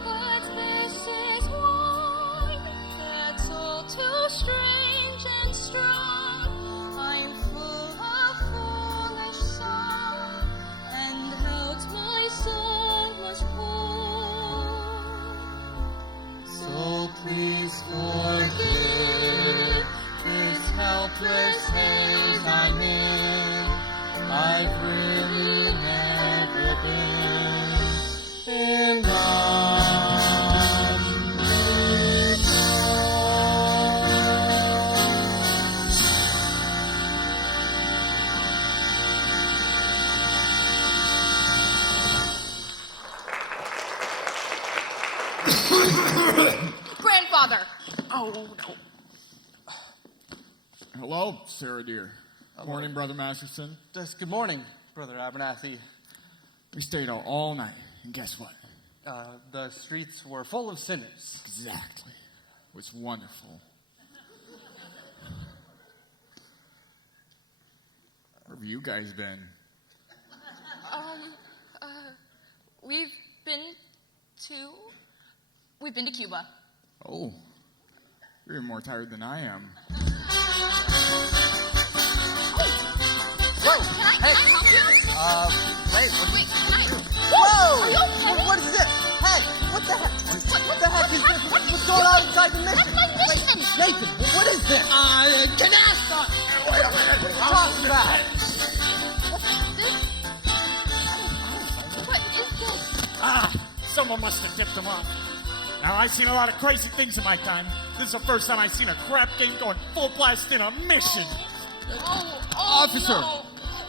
But this is wine that's all too strange and strong. I'm full of foolish song, and out my song was poured. So please forgive this helpless haze I'm in. I've really never been in love Grandfather! Oh, no. Hello, Sarah dear. Morning, Brother Masterson. Just good morning, Brother Abernathy. We stayed out all night, and guess what? The streets were full of sinners. Exactly. It was wonderful. Where have you guys been? We've been to Cuba. Oh, you're even more tired than I am. Whoa! Can I help you? Wait, can I? Whoa! Are you okay? What is this? Hey, what the heck? What the heck is this? What's going on inside the mission? That's my mission! Wait, Nathan, what is this? Canasta! Wait a minute, what are you talking about? What is this? Someone must have tipped them off. Now, I've seen a lot of crazy things in my time. This is the first time I've seen a crap game going full blast in a mission. Officer!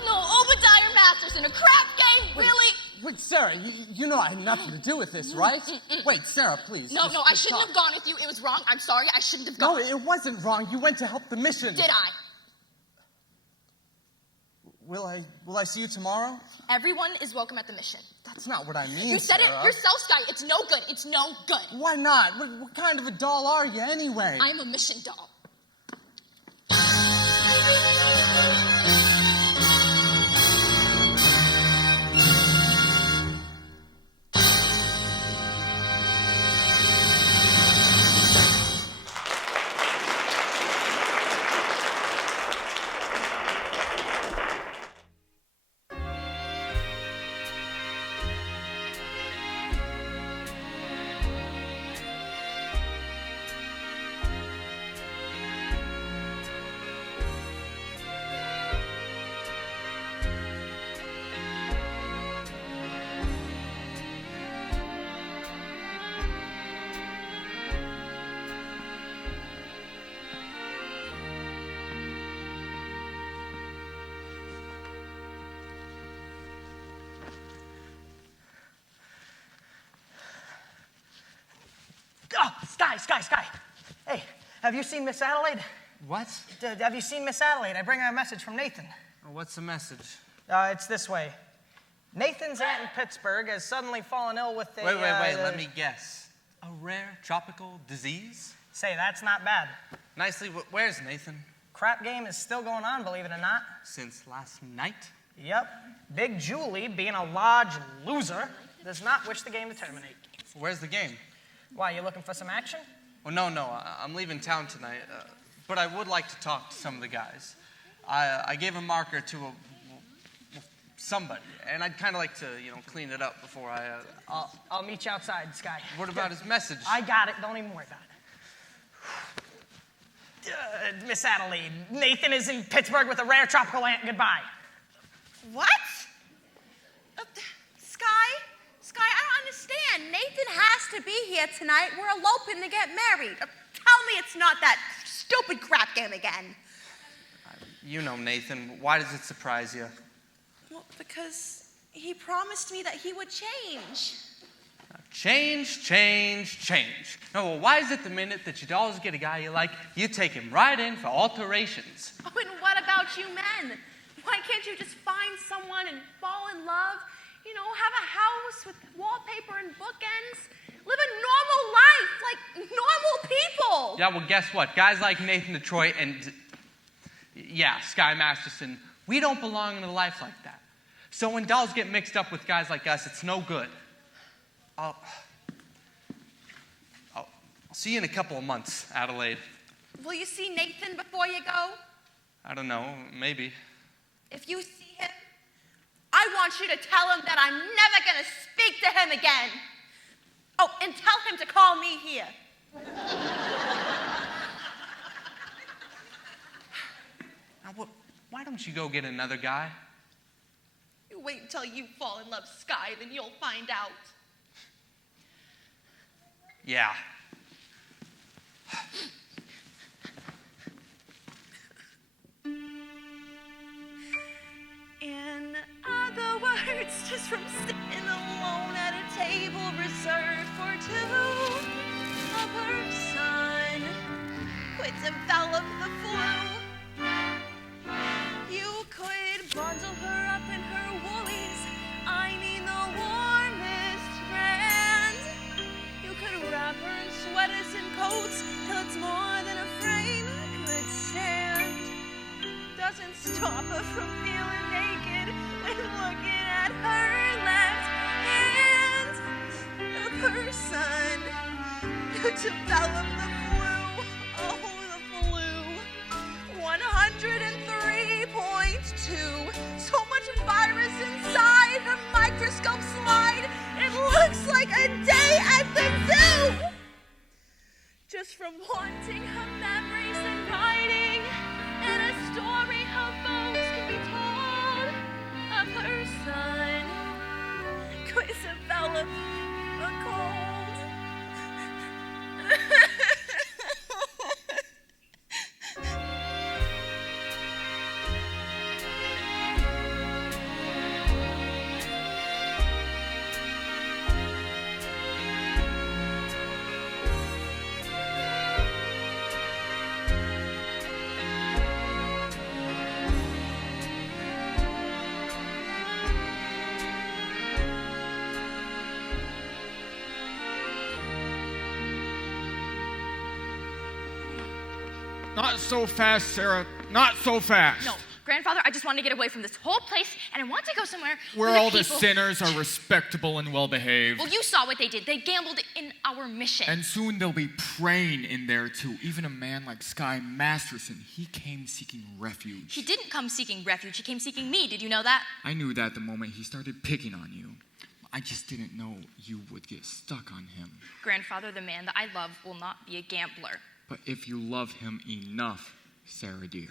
No, Obadiah Masterson, a crap game, really? Wait, Sarah, you know I had nothing to do with this, right? Wait, Sarah, please. No, I shouldn't have gone with you. It was wrong. I'm sorry. I shouldn't have gone. No, it wasn't wrong. You went to help the mission. Did I? Will I see you tomorrow? Everyone is welcome at the mission. That's not what I mean, You said Sarah. it yourself, Sky. It's no good. It's no good. Why not? What kind of a doll are you anyway? I'm a mission doll. Sky. Hey, have you seen Miss Adelaide? What? Have you seen Miss Adelaide? I bring her a message from Nathan. What's the message? It's this way. Nathan's aunt in Pittsburgh has suddenly fallen ill with a... Wait, let me guess. A rare tropical disease? Say, that's not bad. Nicely, where's Nathan? Crap game is still going on, believe it or not. Since last night? Yep. Big Julie, being a large loser, does not wish the game to terminate. Where's the game? Why, you looking for some action? Well, no, I'm leaving town tonight, but I would like to talk to some of the guys. I gave a marker to somebody, and I'd kind of like to, clean it up before I... I'll meet you outside, Sky. What about his message? I got it. Don't even worry about it. Miss Adelaide, Nathan is in Pittsburgh with a rare tropical ant. Goodbye. What? Sky, I don't understand. Nathan has to be here tonight. We're eloping to get married. Tell me it's not that stupid crap game again. You know Nathan. Why does it surprise you? Well, because he promised me that he would change. Change. No, well, why is it the minute that you always get a guy you like, you take him right in for alterations? Oh, and what about you men? Why can't you just find someone and fall in love? Have a house with wallpaper and bookends? Live a normal life like normal people. Yeah, well, guess what? Guys like Nathan Detroit and, Sky Masterson, we don't belong in a life like that. So when dolls get mixed up with guys like us, it's no good. I'll see you in a couple of months, Adelaide. Will you see Nathan before you go? I don't know, maybe. If you see him, I want you to tell him that I'm never going to speak to him again. Oh, and tell him to call me here. Now, why don't you go get another guy? You wait until you fall in love, Sky, then you'll find out. Yeah. In other words, just from sitting alone at a table reserved for two, a person could develop the flu. You could bundle her up in her woolies, I mean the warmest brand. You could wrap her in sweaters and coats till it's more than a frame could stand. Doesn't stop her from feeling naked when looking at her left hand. The person who developed the flu, the flu, 103.2. So much virus inside her microscope slide, it looks like a day at the zoo. Just from wanting her memories and writing, and a story her folks can be told, a person could develop a cold. Not so fast, Sarah. Not so fast. No, Grandfather, I just want to get away from this whole place, and I want to go somewhere where the all the people... sinners are respectable and well-behaved. Well, you saw what they did. They gambled in our mission. And soon they'll be praying in there, too. Even a man like Sky Masterson, he came seeking refuge. He didn't come seeking refuge. He came seeking me. Did you know that? I knew that the moment he started picking on you. I just didn't know you would get stuck on him. Grandfather, the man that I love will not be a gambler. But if you love him enough, Sarah dear.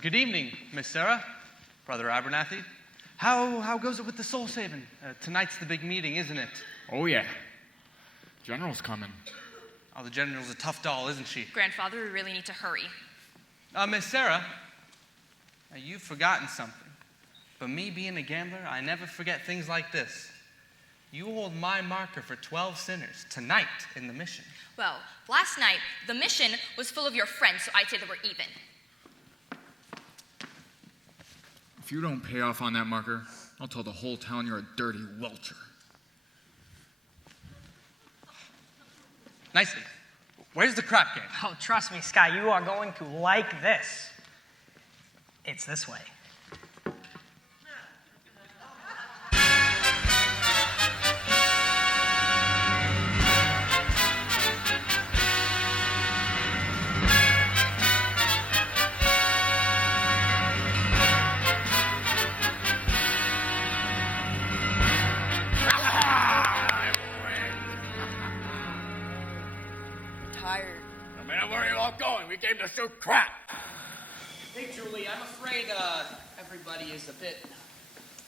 Good evening, Miss Sarah, Brother Abernathy. How goes it with the soul saving? Tonight's the big meeting, isn't it? Oh, yeah. General's coming. Oh, the General's a tough doll, isn't she? Grandfather, we really need to hurry. Miss Sarah, you've forgotten something. But me being a gambler, I never forget things like this. You hold my marker for 12 sinners tonight in the mission. Well, last night, the mission was full of your friends, so I'd say that we're even. If you don't pay off on that marker, I'll tell the whole town you're a dirty welcher. Nicely. Where's the crap game? Oh, trust me, Sky, you are going to like this. It's this way. No matter where you're all going, we came to shoot crap. Hey, Julie, I'm afraid everybody is a bit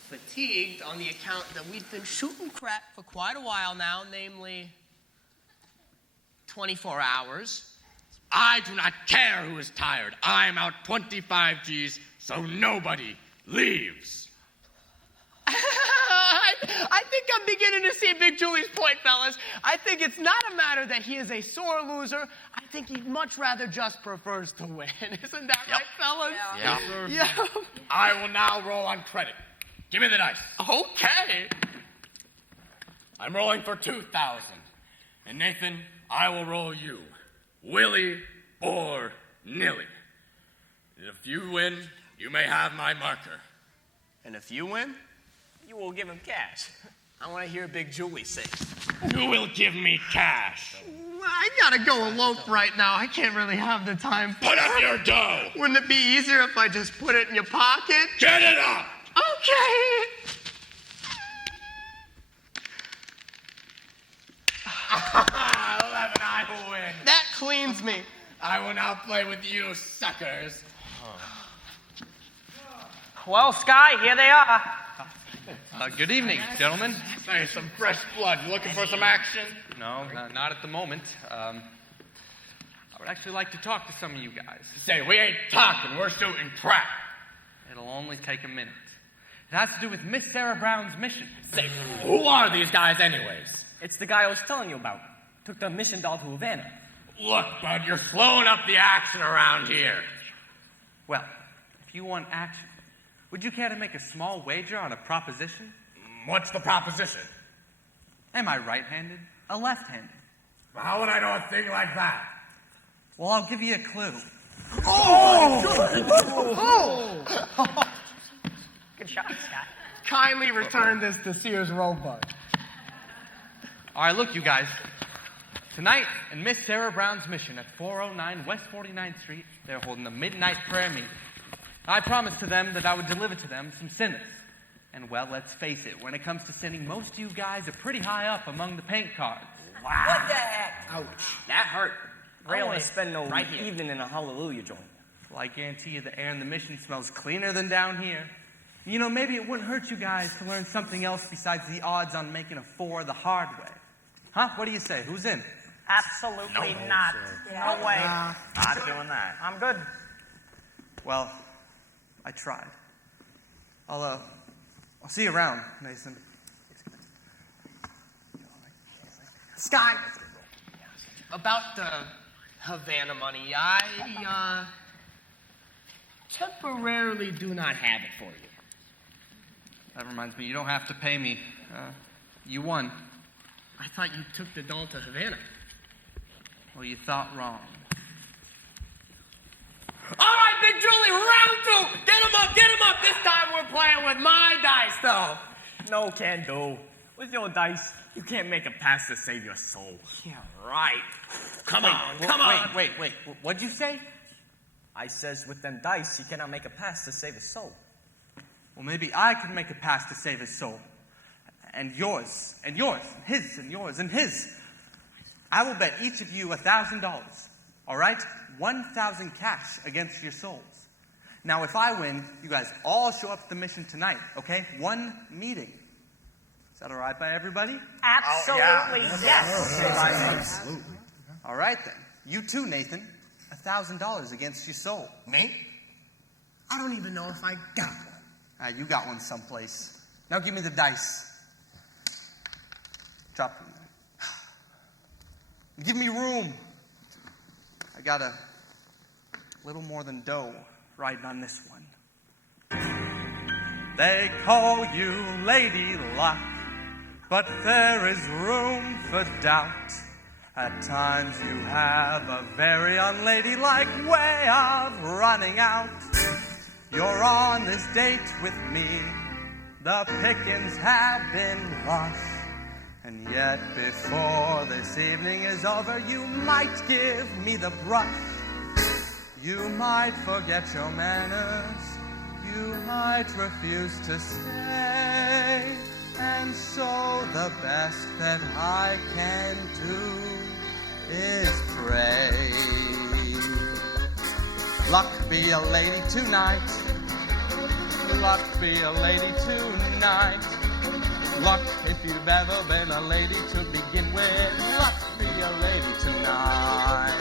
fatigued on the account that we've been shooting crap for quite a while now, namely 24 hours. I do not care who is tired. I'm out 25 G's, so nobody leaves. I think I'm beginning to see Big Julie's point, fellas. I think it's not a matter that he is a sore loser. I think he much rather just prefers to win. Isn't that right, fellas? Yeah. I will now roll on credit. Give me the dice. Okay. I'm rolling for 2,000. And Nathan, I will roll you. Willie or nilly. If you win, you may have my marker. And if you win, you will give him cash. I want to hear Big Julie sing. You will give me cash. I gotta go elope right now. I can't really have the time. Put up your dough. Wouldn't it be easier if I just put it in your pocket? Get it up. Okay. 11, I will win. That cleans me. I will now play with you suckers. Well, Sky, here they are. Good evening, gentlemen. Say, some fresh blood. You looking for some action? No, not at the moment. I would actually like to talk to some of you guys. Say, we ain't talking. We're shooting crap. It'll only take a minute. It has to do with Miss Sarah Brown's mission. Say, who are these guys anyways? It's the guy I was telling you about. Took the mission doll to Havana. Look, bud, you're slowing up the action around here. Well, if you want action, would you care to make a small wager on a proposition? What's the proposition? Am I right-handed? A left-handed? How would I know a thing like that? Well, I'll give you a clue. Oh! Good shot, Scott. Kindly return this to Sears Roebuck. All right, look, you guys. Tonight, in Miss Sarah Brown's mission at 409 West 49th Street, they're holding a midnight prayer meeting. I promised to them that I would deliver to them some sinners. And, well, let's face it, when it comes to sinning, most of you guys are pretty high up among the paint cards. Wow. What the heck? Ouch. That hurt. I don't Really? want to spend no Right here. evening in a hallelujah joint. Well, I guarantee you the air in the mission smells cleaner than down here. You know, maybe it wouldn't hurt you guys to learn something else besides the odds on making a 4 the hard way. Huh? What do you say? Who's in? Absolutely not. No way. Not doing that. I'm good. Well, I tried. I'll see you around, Nathan. Sky, about the Havana money, I temporarily do not have it for you. That reminds me, you don't have to pay me. You won. I thought you took the doll to Havana. Well, you thought wrong. All right, Big Julie, round 2. Get him up, get him up. This time we're playing with my dice, though. No can do. With your dice, you can't make a pass to save your soul. Yeah, right. Come on. Wait. What'd you say? I says with them dice, you cannot make a pass to save his soul. Well, maybe I could make a pass to save his soul. And yours, and yours, and his, and yours, and his. I will bet each of you $1,000. All right? 1,000 cash against your souls. Now, if I win, you guys all show up at the mission tonight, okay? One meeting. Is that all right by everybody? Absolutely, yes. Okay, by me. Absolutely. All right, then. You too, Nathan. $1,000 against your soul. Me? I don't even know if I got one. You got one someplace. Now give me the dice. Drop them there. Give me room. I got a little more than dough riding on this one. They call you Lady Luck, but there is room for doubt. At times you have a very unladylike way of running out. You're on this date with me, the pickings have been lush, and yet before this evening is over, you might give me the brush. You might forget your manners, you might refuse to stay, and so the best that I can do is pray. Luck be a lady tonight. Luck be a lady tonight. Luck if you've ever been a lady to begin with. Luck be a lady tonight.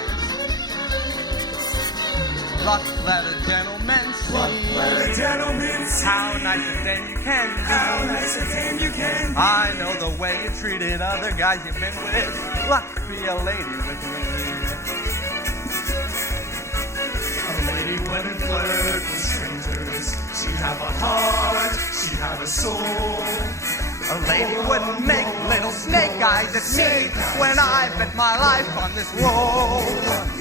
Luck let a gentleman see. Luck let a gentleman see. How nice a thing you can be. How nice a thing you can be. I know the way you treated other guys you've been with. Luck be a lady with me. A lady wouldn't flirt with strangers. She'd have a heart, she'd have a soul. A lady wouldn't make little snake eyes at me when I bet my life on this roll.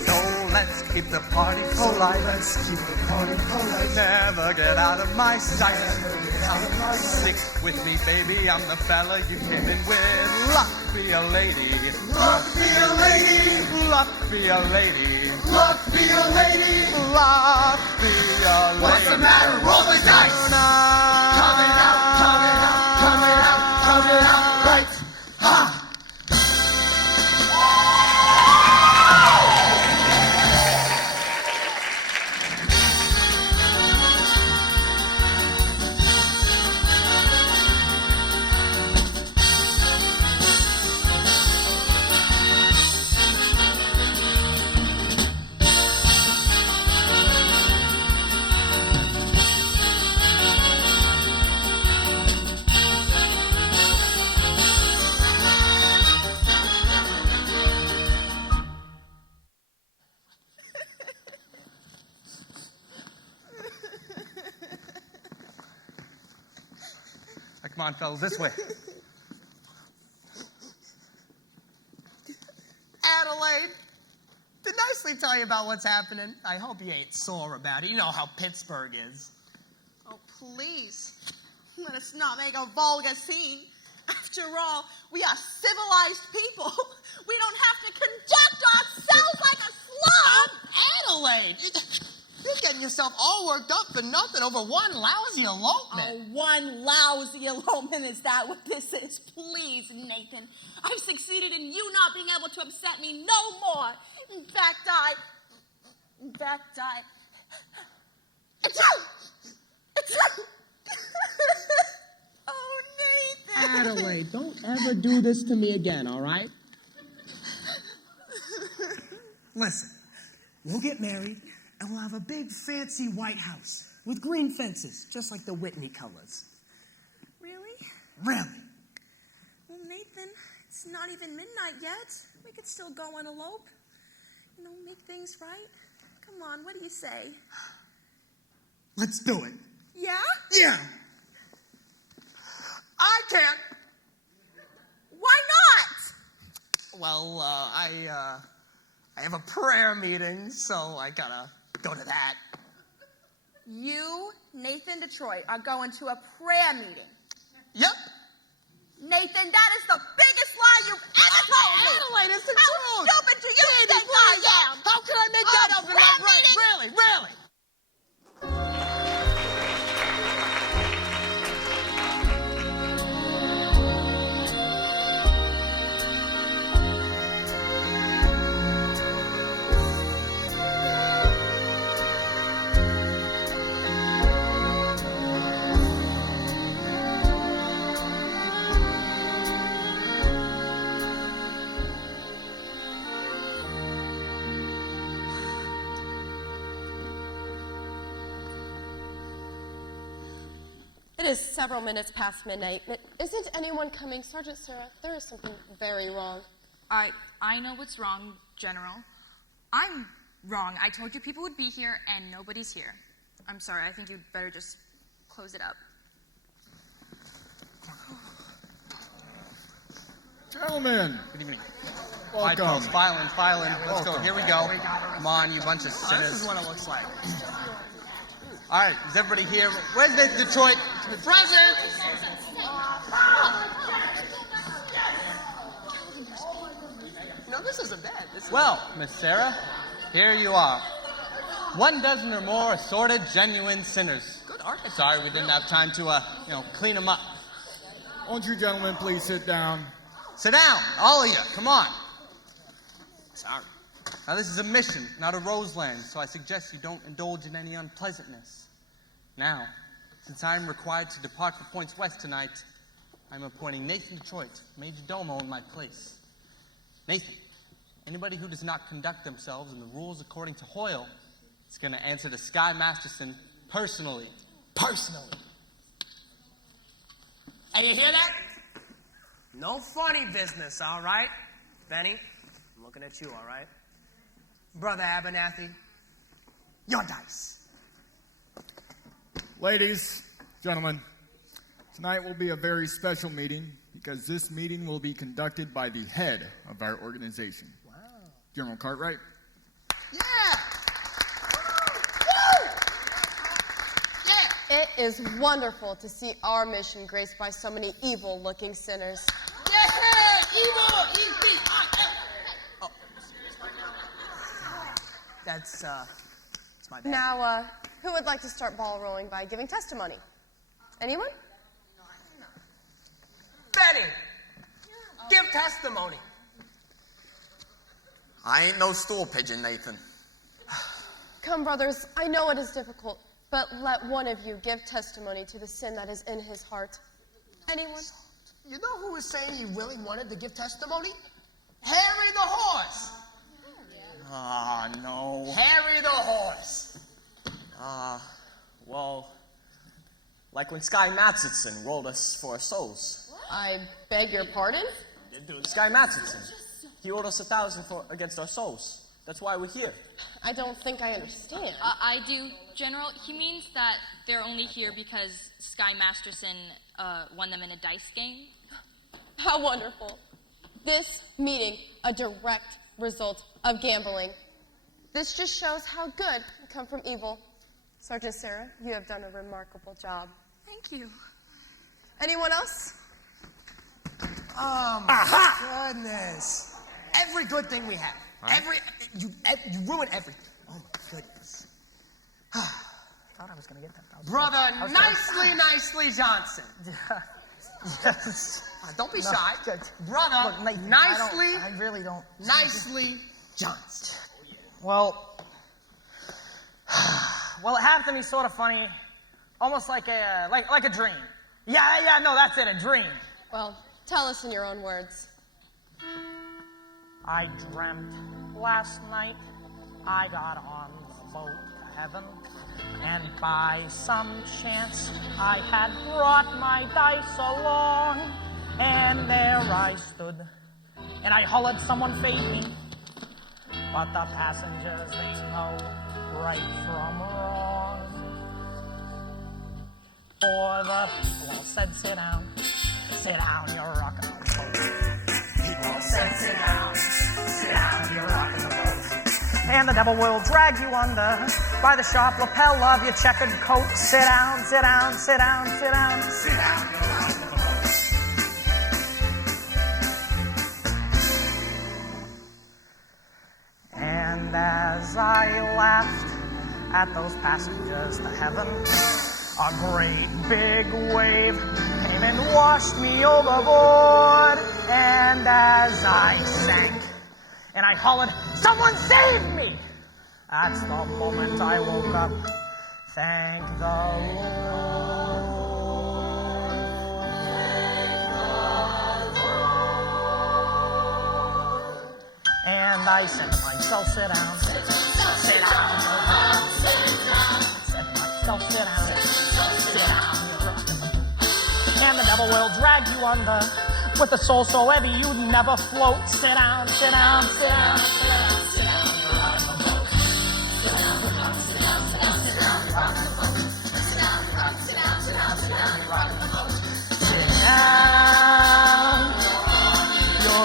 So let's keep the party polite. Let's keep the party polite. Never get out of my sight. Stick with me, baby. I'm the fella you came in with. Luck be a lady. Luck be a lady. Luck be a lady. Luck be a lady. Luck be a lady. What's the matter? Roll the dice. Coming out, coming out, coming out, coming out. Right. Ha! Come on, fellas, this way. Adelaide, did nicely tell you about what's happening. I hope you ain't sore about it. You know how Pittsburgh is. Oh, please. Let us not make a vulgar scene. After all, we are civilized people. We don't have to conduct ourselves like a slum. Adelaide, you're getting yourself all worked up for nothing over one lousy elopement. Oh, one lousy elopement, is that what this is? Please, Nathan. I've succeeded in you not being able to upset me no more. In fact, Oh, Nathan. Adelaide, don't ever do this to me again, all right? Listen, we'll get married, and we'll have a big, fancy White House with green fences, just like the Whitney colors. Really? Really? Well, Nathan, it's not even midnight yet. We could still go and elope. You know, make things right. Come on, what do you say? Let's do it. Yeah? Yeah. I can't. Why not? Well, I have a prayer meeting, so I gotta go to that. You, Nathan Detroit, are going to a prayer meeting. Yep. Nathan, that is the biggest lie you've ever told me. Adelaide, it's the How truth. stupid do you Baby, think please, I am? How can I make that up in my prayer brain? meeting? Really, really? It is several minutes past midnight. Isn't anyone coming? Sergeant Sarah, there is something very wrong. I know what's wrong, General. I'm wrong. I told you people would be here, and nobody's here. I'm sorry. I think you'd better just close it up. Gentlemen. Good evening. Welcome. All right, fellas, file in. Let's go. Here we go. Come on, you bunch of sinners. This is what it looks like. All right, is everybody here? Where's the Detroit? Present! No, this isn't bad. Well, Miss Sarah, here you are. 1 dozen or more assorted, genuine sinners. Good architect. Sorry we didn't have time to, clean them up. Won't you gentlemen please sit down? Sit down, all of you. Come on. Sorry. Now, this is a mission, not a Roseland, so I suggest you don't indulge in any unpleasantness. Now, since I am required to depart for Points West tonight, I'm appointing Nathan Detroit, Major Domo, in my place. Nathan, anybody who does not conduct themselves in the rules according to Hoyle is going to answer to Sky Masterson personally. Personally. And you hear that? No funny business, all right? Benny, I'm looking at you, all right? Brother Abernathy, your dice. Ladies, gentlemen, tonight will be a very special meeting because this meeting will be conducted by the head of our organization. Wow. General Cartwright. It is wonderful to see our mission graced by so many evil-looking sinners. That's my bad. Now, who would like to start ball rolling by giving testimony? Anyone? Benny, give testimony. I ain't no stool pigeon, Nathan. Come, brothers, I know it is difficult, but let one of you give testimony to the sin that is in his heart. Anyone? You know who was saying he really wanted to give testimony? Harry the horse. Ah, no. Harry the horse. Well, like when Sky Masterson rolled us for our souls. I beg your pardon? Sky Masterson. He rolled us 1,000 against our souls. That's why we're here. I don't think I understand. I do, General. He means that they're only here because Sky Masterson won them in a dice game. How wonderful. This meeting, a direct result of gambling. This just shows how good can come from evil. Sergeant Sarah, you have done a remarkable job. Thank you. Anyone else? Oh, my goodness. Every good thing we have. You ruin everything. Oh, my goodness. Thought I was going to get that. Brother, nicely Johnson. Yes. Don't be shy. Brother, Look, Nathan, nicely. I really don't. Nicely Johnson. Well, it happened to me sort of funny, almost like a dream. Yeah, no, that's it, a dream. Well, tell us in your own words. I dreamt last night I got on the boat to heaven, and by some chance I had brought my dice along, and there I stood, and I hollered someone fade me, but the passengers, they know right from wrong. For the people all said, sit down, you're rocking on the boat. People all said, sit down, you're rocking the boat. And the devil will drag you under by the sharp lapel of your checkered coat. Sit down, you're rocking the boat. And as I laughed at those passengers to heaven, a great big wave came and washed me overboard. And as I sank and I hollered, someone save me! That's the moment I woke up. Thank the Lord. And I said to myself, sit down. Sit down. Said to myself, sit down. And the devil will drag you under with a soul so heavy you'd never float. Sit down. You're rocking the boat. Sit down. You're rocking the boat. Sit down. You're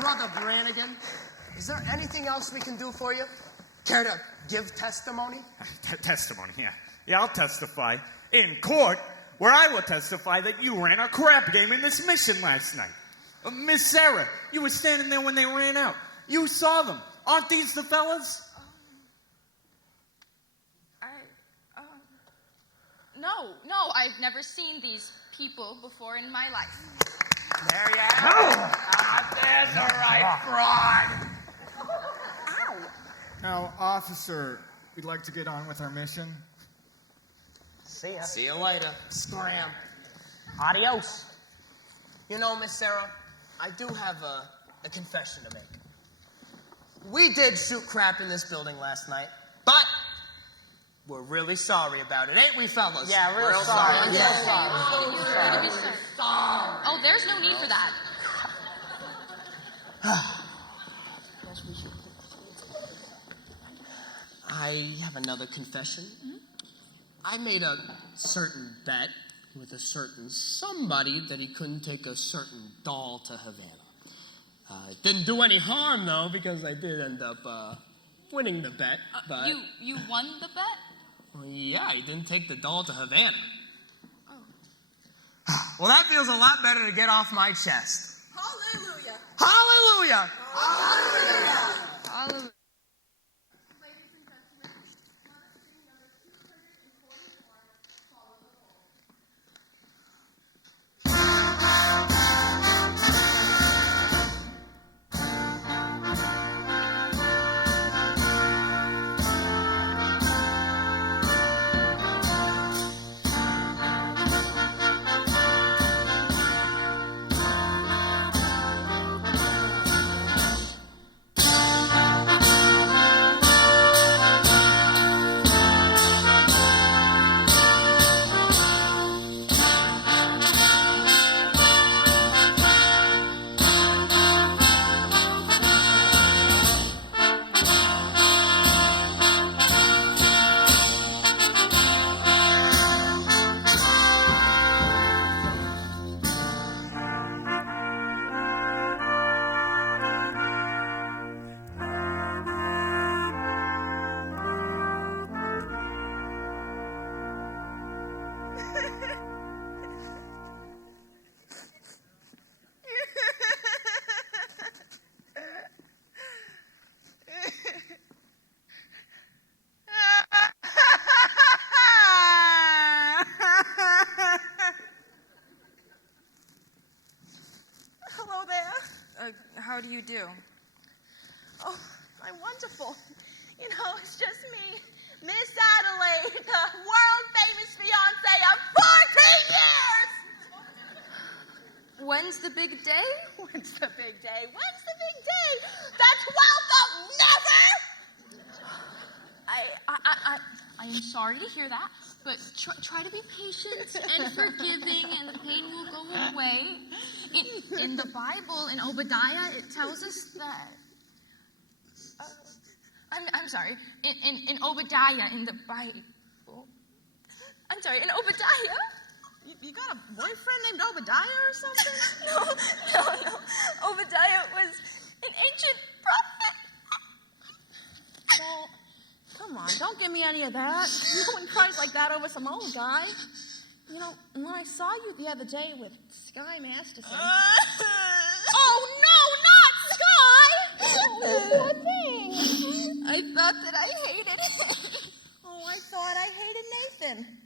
Brother Brannigan, is there anything else we can do for you? Care to give testimony? Testimony, yeah. Yeah, I'll testify. In court, where I will testify that you ran a crap game in this mission last night. Miss Sarah, you were standing there when they ran out. You saw them. Aren't these the fellas? No, I've never seen these people before in my life. There you have it. There's a right fraud. Now, officer, we'd like to get on with our mission. See ya. See you later. Scram. Adios. You know, Miss Sarah, I do have a confession to make. We did shoot crap in this building last night, but we're really sorry about it, ain't we, fellas? Yeah, real sorry. Oh, there's no need for that. I have another confession. I made a certain bet with a certain somebody that he couldn't take a certain doll to Havana. It didn't do any harm, though, because I did end up winning the bet. But You won the bet? Well, yeah, he didn't take the doll to Havana. Well, that feels a lot better to get off my chest. Hallelujah. Hallelujah. Hallelujah. Hello there. How do you do? Oh, I'm wonderful. You know, it's just me, Miss Adelaide, the world-famous fiancé of 14 years! When's the big day? When's the big day? When's the big day? That's welcome, never! I am sorry to hear that, but try to be patient and forgiving, and the pain will go away. In the Bible, in Obadiah, it tells us that. I'm sorry. In Obadiah, in the Bible. I'm sorry. In Obadiah. You got a boyfriend named Obadiah or something? No. Obadiah was an ancient prophet. Well, come on, don't give me any of that. No one cries like that over some old guy. You know, when I saw you the other day with Sky Masterson. Oh, no, not Sky! Poor thing. I thought that I hated him. Oh, I thought I hated Nathan.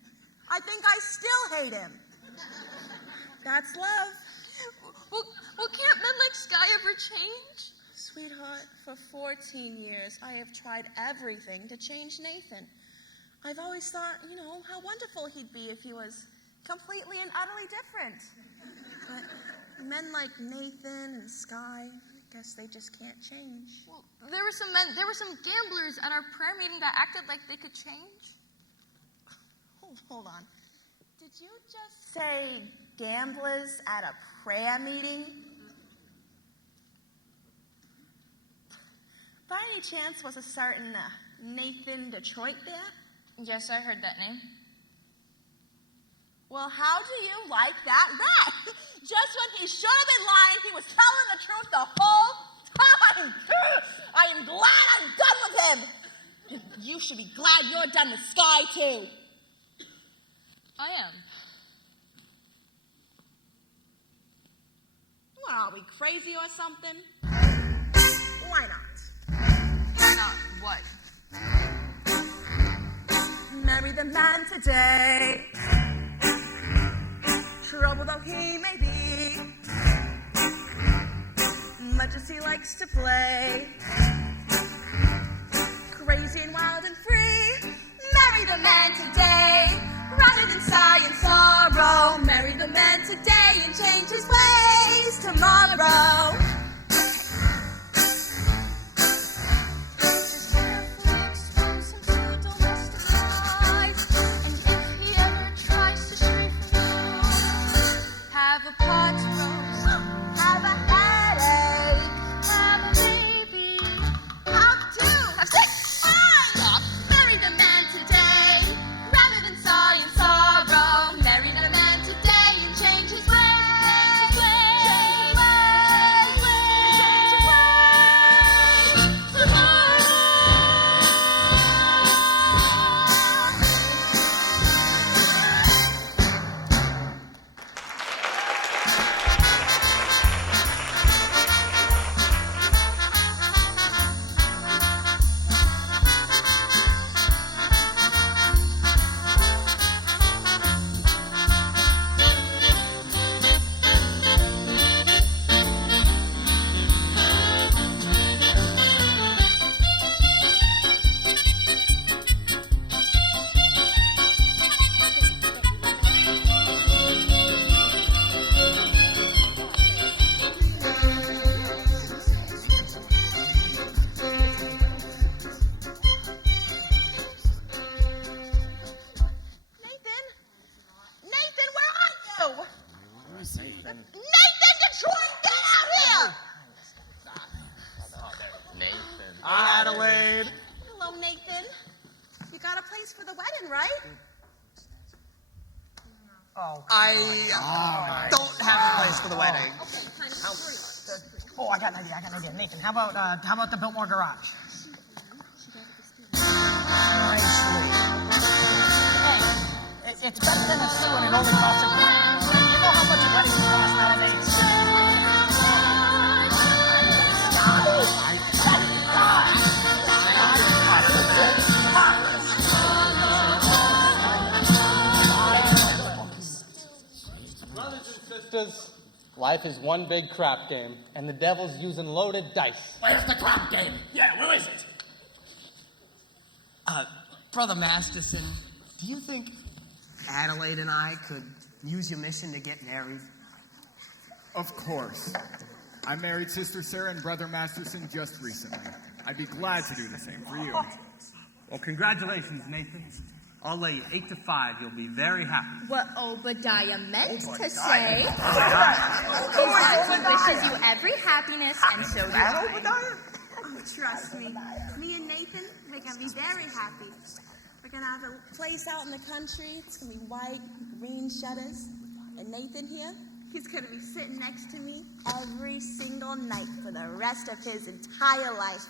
I think I still hate him. That's love. Well, can't men like Sky ever change? Sweetheart, for 14 years, I have tried everything to change Nathan. I've always thought, you know, how wonderful he'd be if he was completely and utterly different. But men like Nathan and Sky, I guess they just can't change. Well, there were some gamblers at our prayer meeting that acted like they could change. Hold on. Did you just say gamblers at a prayer meeting? By any chance was a certain Nathan Detroit there? Yes, I heard that name. Well, how do you like that rap? Just when he should have been lying, he was telling the truth the whole time. I am glad I'm done with him. And you should be glad you're done with Sky, too. I am. What, are we crazy or something? Why not? Why not what? Marry the man today. Trouble though he may be, much as he likes to play, crazy and wild and free. Marry the man today, rather than sigh and sorrow. Marry the man today and change his ways tomorrow. Have a pot roast, have a headache, have a baby, have two, have six, fine. Marry the man today, rather than sigh and sorrow. Marry the man today and change his ways, change his ways. Adelaide. Hello, Nathan. You got a place for the wedding, right? I don't have a place for the wedding. Oh, I got an idea. Nathan, how about the Biltmore Garage? Hey, it's better than a sewer and it only costs $1,000. You know how much weddings cost nowadays? Brothers and sisters, life is one big crap game, and the devil's using loaded dice. Where's the crap game? Yeah, where is it? Brother Masterson, do you think Adelaide and I could use your mission to get married? Of course. I married Sister Sarah and Brother Masterson just recently. I'd be glad to do the same for you. Well, congratulations, Nathan. I'll lay you 8 to 5. You'll be very happy. What Obadiah meant to say is that he wishes you every happiness, and so do I. Oh, trust me. Me and Nathan, we're going to be very happy. We're going to have a place out in the country. It's going to be white, green shutters. And Nathan here, he's going to be sitting next to me every single night for the rest of his entire life.